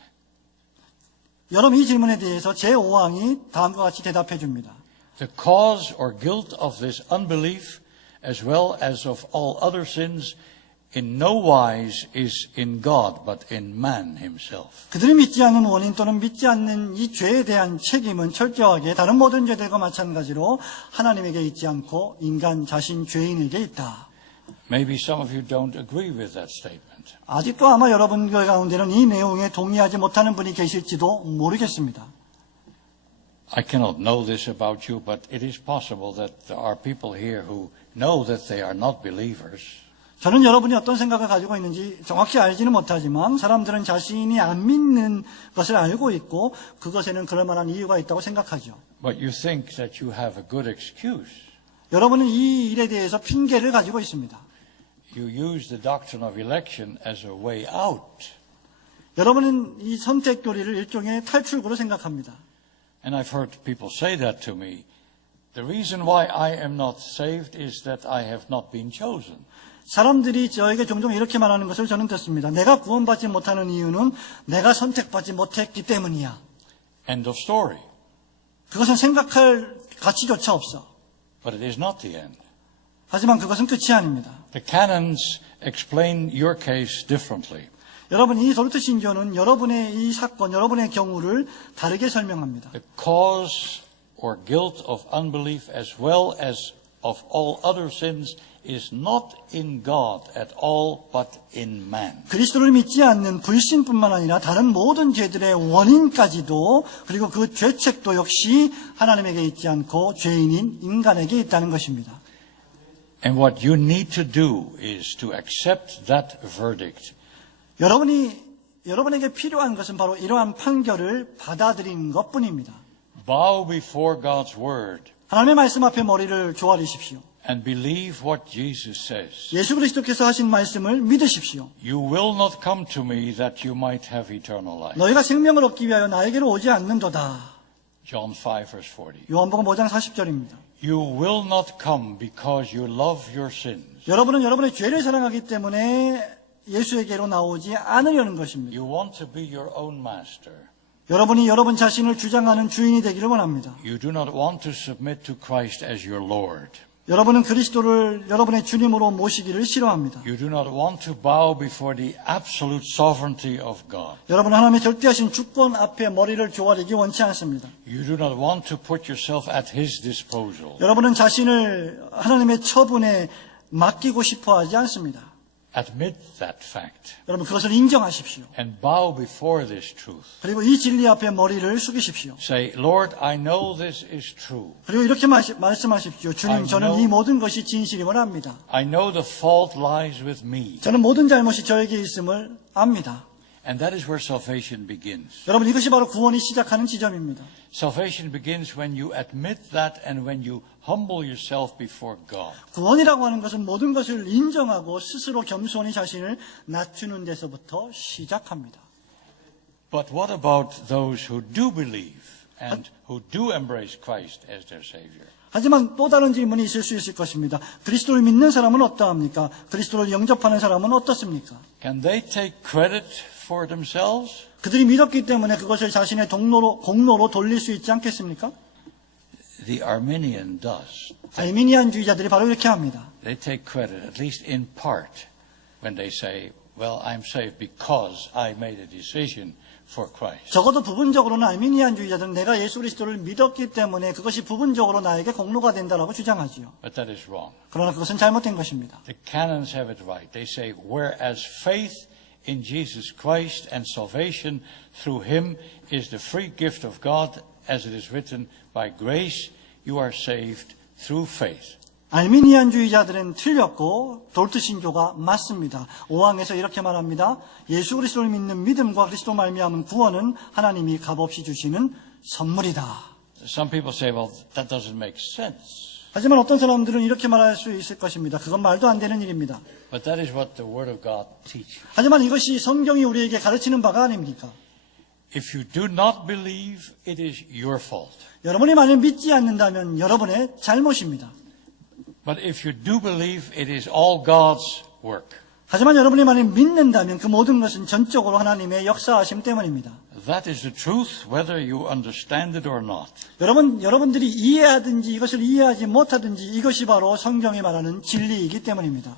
여러분, 이 질문에 대해서 제5항이 다음과 같이 대답해 줍니다. The cause or guilt of this unbelief, as well as of all other sins, in no wise is in God, but in man himself. 그들이 믿지 않는 원인 또는 믿지 않는 이 죄에 대한 책임은 철저하게 다른 모든 죄들과 마찬가지로 하나님에게 있지 않고 인간 자신 죄인에게 있다. Maybe some of you don't agree with that statement. 아직도 아마 여러분 가운데는 이 내용에 동의하지 못하는 분이 계실지도 모르겠습니다. I cannot know this about you, but it is possible that there are people here who know that they are not believers. 저는 여러분이 어떤 생각을 가지고 있는지 정확히 알지는 못하지만 사람들은 자신이 안 믿는 것을 알고 있고 그것에는 그럴 만한 이유가 있다고 생각하죠. But you think that you have a good excuse. 여러분은 이 일에 대해서 핑계를 가지고 있습니다. You use the doctrine of election as a way out. 여러분은 이 선택 교리를 일종의 탈출구로 생각합니다. And I've heard people say that to me. The reason why I am not saved is that I have not been chosen. 사람들이 저에게 종종 이렇게 말하는 것을 저는 듣습니다. 내가 구원받지 못하는 이유는 내가 선택받지 못했기 때문이야. End of story. 그것은 생각할 가치조차 없어. But it is not the end. 하지만 그것은 끝이 아닙니다. The canons explain your case differently. 여러분, 이 도르트 신조는 여러분의 이 사건, 여러분의 경우를 다르게 설명합니다. The cause or guilt of unbelief, as well as of all other sins is not in God at all, but in man. 그리스도를 믿지 않는 불신뿐만 아니라 다른 모든 죄들의 원인까지도 그리고 그 죄책도 역시 하나님에게 있지 않고 죄인인 인간에게 있다는 것입니다. And what you need to do is to accept that verdict. 여러분에게 필요한 것은 바로 이러한 판결을 받아들이는 것뿐입니다. Bow before God's word 하나님의 말씀 앞에 머리를 조아리십시오. and believe what Jesus says. 예수 그리스도께서 하신 말씀을 믿으십시오. You will not come to me that you might have eternal life. 너희가 생명을 얻기 위하여 나에게로 오지 않는도다. John 5 verse 40. 요한복음 5장 40절입니다. You will not come because you love your sins. 여러분은 여러분의 죄를 사랑하기 때문에 예수에게로 나오지 않으려는 것입니다. You want to be your own master. 여러분이 여러분 자신을 주장하는 주인이 되기를 원합니다. You do not want to submit to Christ as your Lord. 여러분은 그리스도를 여러분의 주님으로 모시기를 싫어합니다. You do not want to bow before the absolute sovereignty of God. 여러분은 하나님의 절대하신 주권 앞에 머리를 조아리기 원치 않습니다. You do not want to put yourself at His disposal. 여러분은 자신을 하나님의 처분에 맡기고 싶어 하지 않습니다. Admit that fact 여러분 그것을 인정하십시오. and bow before this truth. 그리고 이 진리 앞에 머리를 숙이십시오. Say, Lord, I know this is true. 그리고 이렇게 말씀하십시오. 주님, 저는 이 모든 것이 진실임을 압니다. I know the fault lies with me. 저는 모든 잘못이 저에게 있음을 압니다. And that is where salvation begins. 여러분 이것이 바로 구원이 시작하는 지점입니다. Salvation begins when you admit that and when you humble yourself before God. 구원이라고 하는 것은 모든 것을 인정하고 스스로 겸손히 자신을 낮추는 데서부터 시작합니다. But what about those who do believe and who do embrace Christ as their Savior? 하지만 또 다른 질문이 있을 수 있을 것입니다. 그리스도를 믿는 사람은 어떠합니까? 그리스도를 영접하는 사람은 어떻습니까? Can they take credit for themselves? 그들이 믿었기 때문에 그것을 자신의 공로로 돌릴 수 있지 않겠습니까? The Arminian does. 알미니안주의자들이 바로 이렇게 합니다. They take credit, at least in part, when they say, well, I'm saved because I made a decision for Christ. 적어도 부분적으로는 알미니안주의자들은 내가 예수 그리스도를 믿었기 때문에 그것이 부분적으로 나에게 공로가 된다라고 주장하지요. But that is wrong. 그러나 그것은 잘못된 것입니다. The canons have it right. They say, whereas faith in Jesus Christ and salvation through Him is the free gift of God, as it is written, by grace you are saved through faith. 알미니안주의자들은 틀렸고 돌트 신조가 맞습니다. 5항에서 이렇게 말합니다. 예수 그리스도를 믿는 믿음과 그리스도 말미암은 구원은 하나님이 값없이 주시는 선물이다. Some people say, well, that doesn't make sense. 하지만 어떤 사람들은 이렇게 말할 수 있을 것입니다. 그건 말도 안 되는 일입니다. But that is what the Word of God teaches. 하지만 이것이 성경이 우리에게 가르치는 바가 아닙니까? If you do not believe, it is your fault. 여러분이 만약 믿지 않는다면 여러분의 잘못입니다. But if you do believe, it is all God's work. 하지만 여러분이 만약 믿는다면 그 모든 것은 전적으로 하나님의 역사하심 때문입니다. That is the truth, whether you understand it or not. 여러분들이 이해하든지 이것을 이해하지 못하든지 이것이 바로 성경이 말하는 진리이기 때문입니다.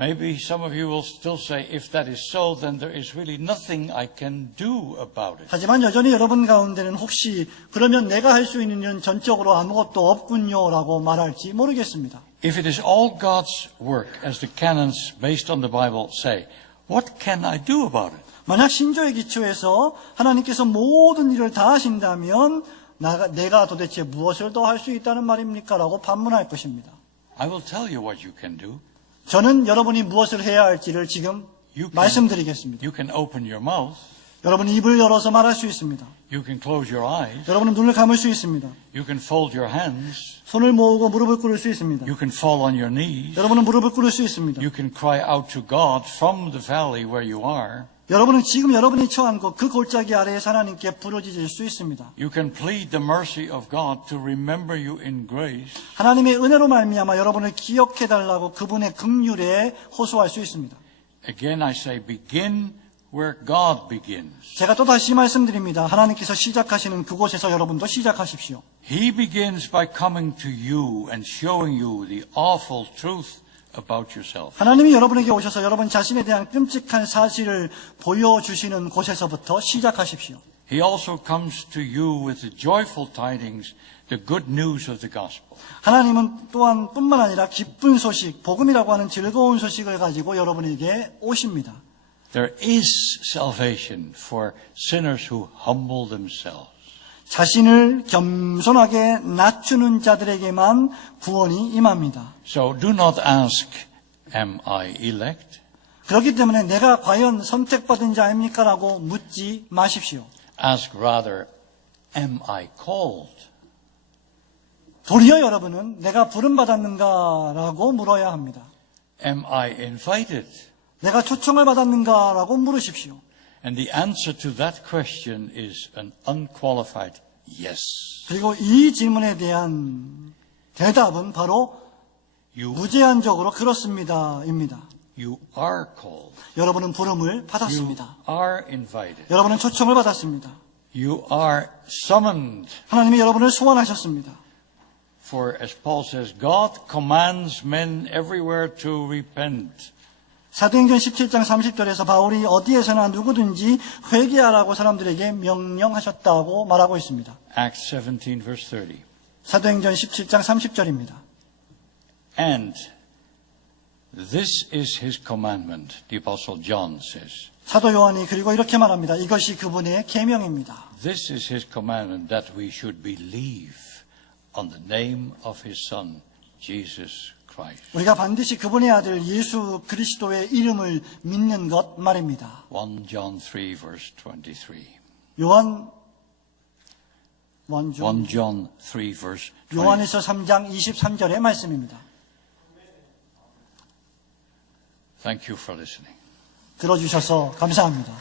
Maybe some of you will still say, if that is so, then there is really nothing I can do about it. 하지만 여전히 여러분 가운데는 혹시 그러면 내가 할 수 있는 일은 전적으로 아무것도 없군요라고 말할지 모르겠습니다. If it is all God's work, as the canons based on the Bible say, what can I do about it? 만약 신조의 기초에서 하나님께서 모든 일을 다 하신다면 내가 도대체 무엇을 더 할 수 있다는 말입니까? 라고 반문할 것입니다. I will tell you what you can do. 저는 여러분이 무엇을 해야 할지를 지금 말씀드리겠습니다. You can open your mouth. 여러분이 입을 열어서 말할 수 있습니다. You can close your eyes. 여러분은 눈을 감을 수 있습니다. You can fold your hands. 손을 모으고 무릎을 꿇을 수 있습니다. You can fall on your knees. 여러분은 무릎을 꿇을 수 있습니다. You can cry out to God from the valley where you are. 여러분은 지금 여러분이 처한 곳 그 골짜기 아래에서 하나님께 부르짖을 수 있습니다. You can plead the mercy of God to remember you in grace. 하나님의 은혜로 말미암아 여러분을 기억해달라고 그분의 긍휼에 호소할 수 있습니다. Again, I say, begin where God begins. 제가 또 다시 말씀드립니다. 하나님께서 시작하시는 그곳에서 여러분도 시작하십시오. He begins by coming to you and showing you the awful truth about yourself. 하나님이 여러분에게 오셔서 여러분 자신에 대한 끔찍한 사실을 보여주시는 곳에서부터 시작하십시오. He also comes to you with the joyful tidings, the good news of the gospel. 하나님은 또한 뿐만 아니라 기쁜 소식, 복음이라고 하는 즐거운 소식을 가지고 여러분에게 오십니다. There is salvation for sinners who humble themselves. 자신을 겸손하게 낮추는 자들에게만 구원이 임합니다. So do not ask, am I elect? 그렇기 때문에 내가 과연 선택받은 자입니까? 라고 묻지 마십시오. Ask rather, am I called? 도리어 여러분은 내가 부름받았는가? 라고 물어야 합니다. Am I invited? 내가 초청을 받았는가? 라고 물으십시오. And the answer to that question is an unqualified yes. 그리고 이 질문에 대한 대답은 바로 무제한적으로 그렇습니다입니다. You are called. 여러분은 부름을 You 받았습니다. are invited. 여러분은 초청을 받았습니다. You are summoned. 하나님이 여러분을 소환하셨습니다. For as Paul says, God commands men everywhere to repent. 사도행전 17장 30절에서 바울이 어디에서나 누구든지 회개하라고 사람들에게 명령하셨다고 말하고 있습니다. Acts 17 verse 30. 사도행전 17장 30절입니다. And this is his commandment, the apostle John says. 사도 요한이 그리고 이렇게 말합니다. 이것이 그분의 계명입니다. This is his commandment that we should believe on the name of his son, Jesus Christ. 우리가 반드시 그분의 아들 예수 그리스도의 이름을 믿는 것 말입니다. 1 John 3 verse 23. 요한 1 John 3 verse 23. 요한에서 3장 23절의 말씀입니다. Thank you for listening. 들어주셔서 감사합니다.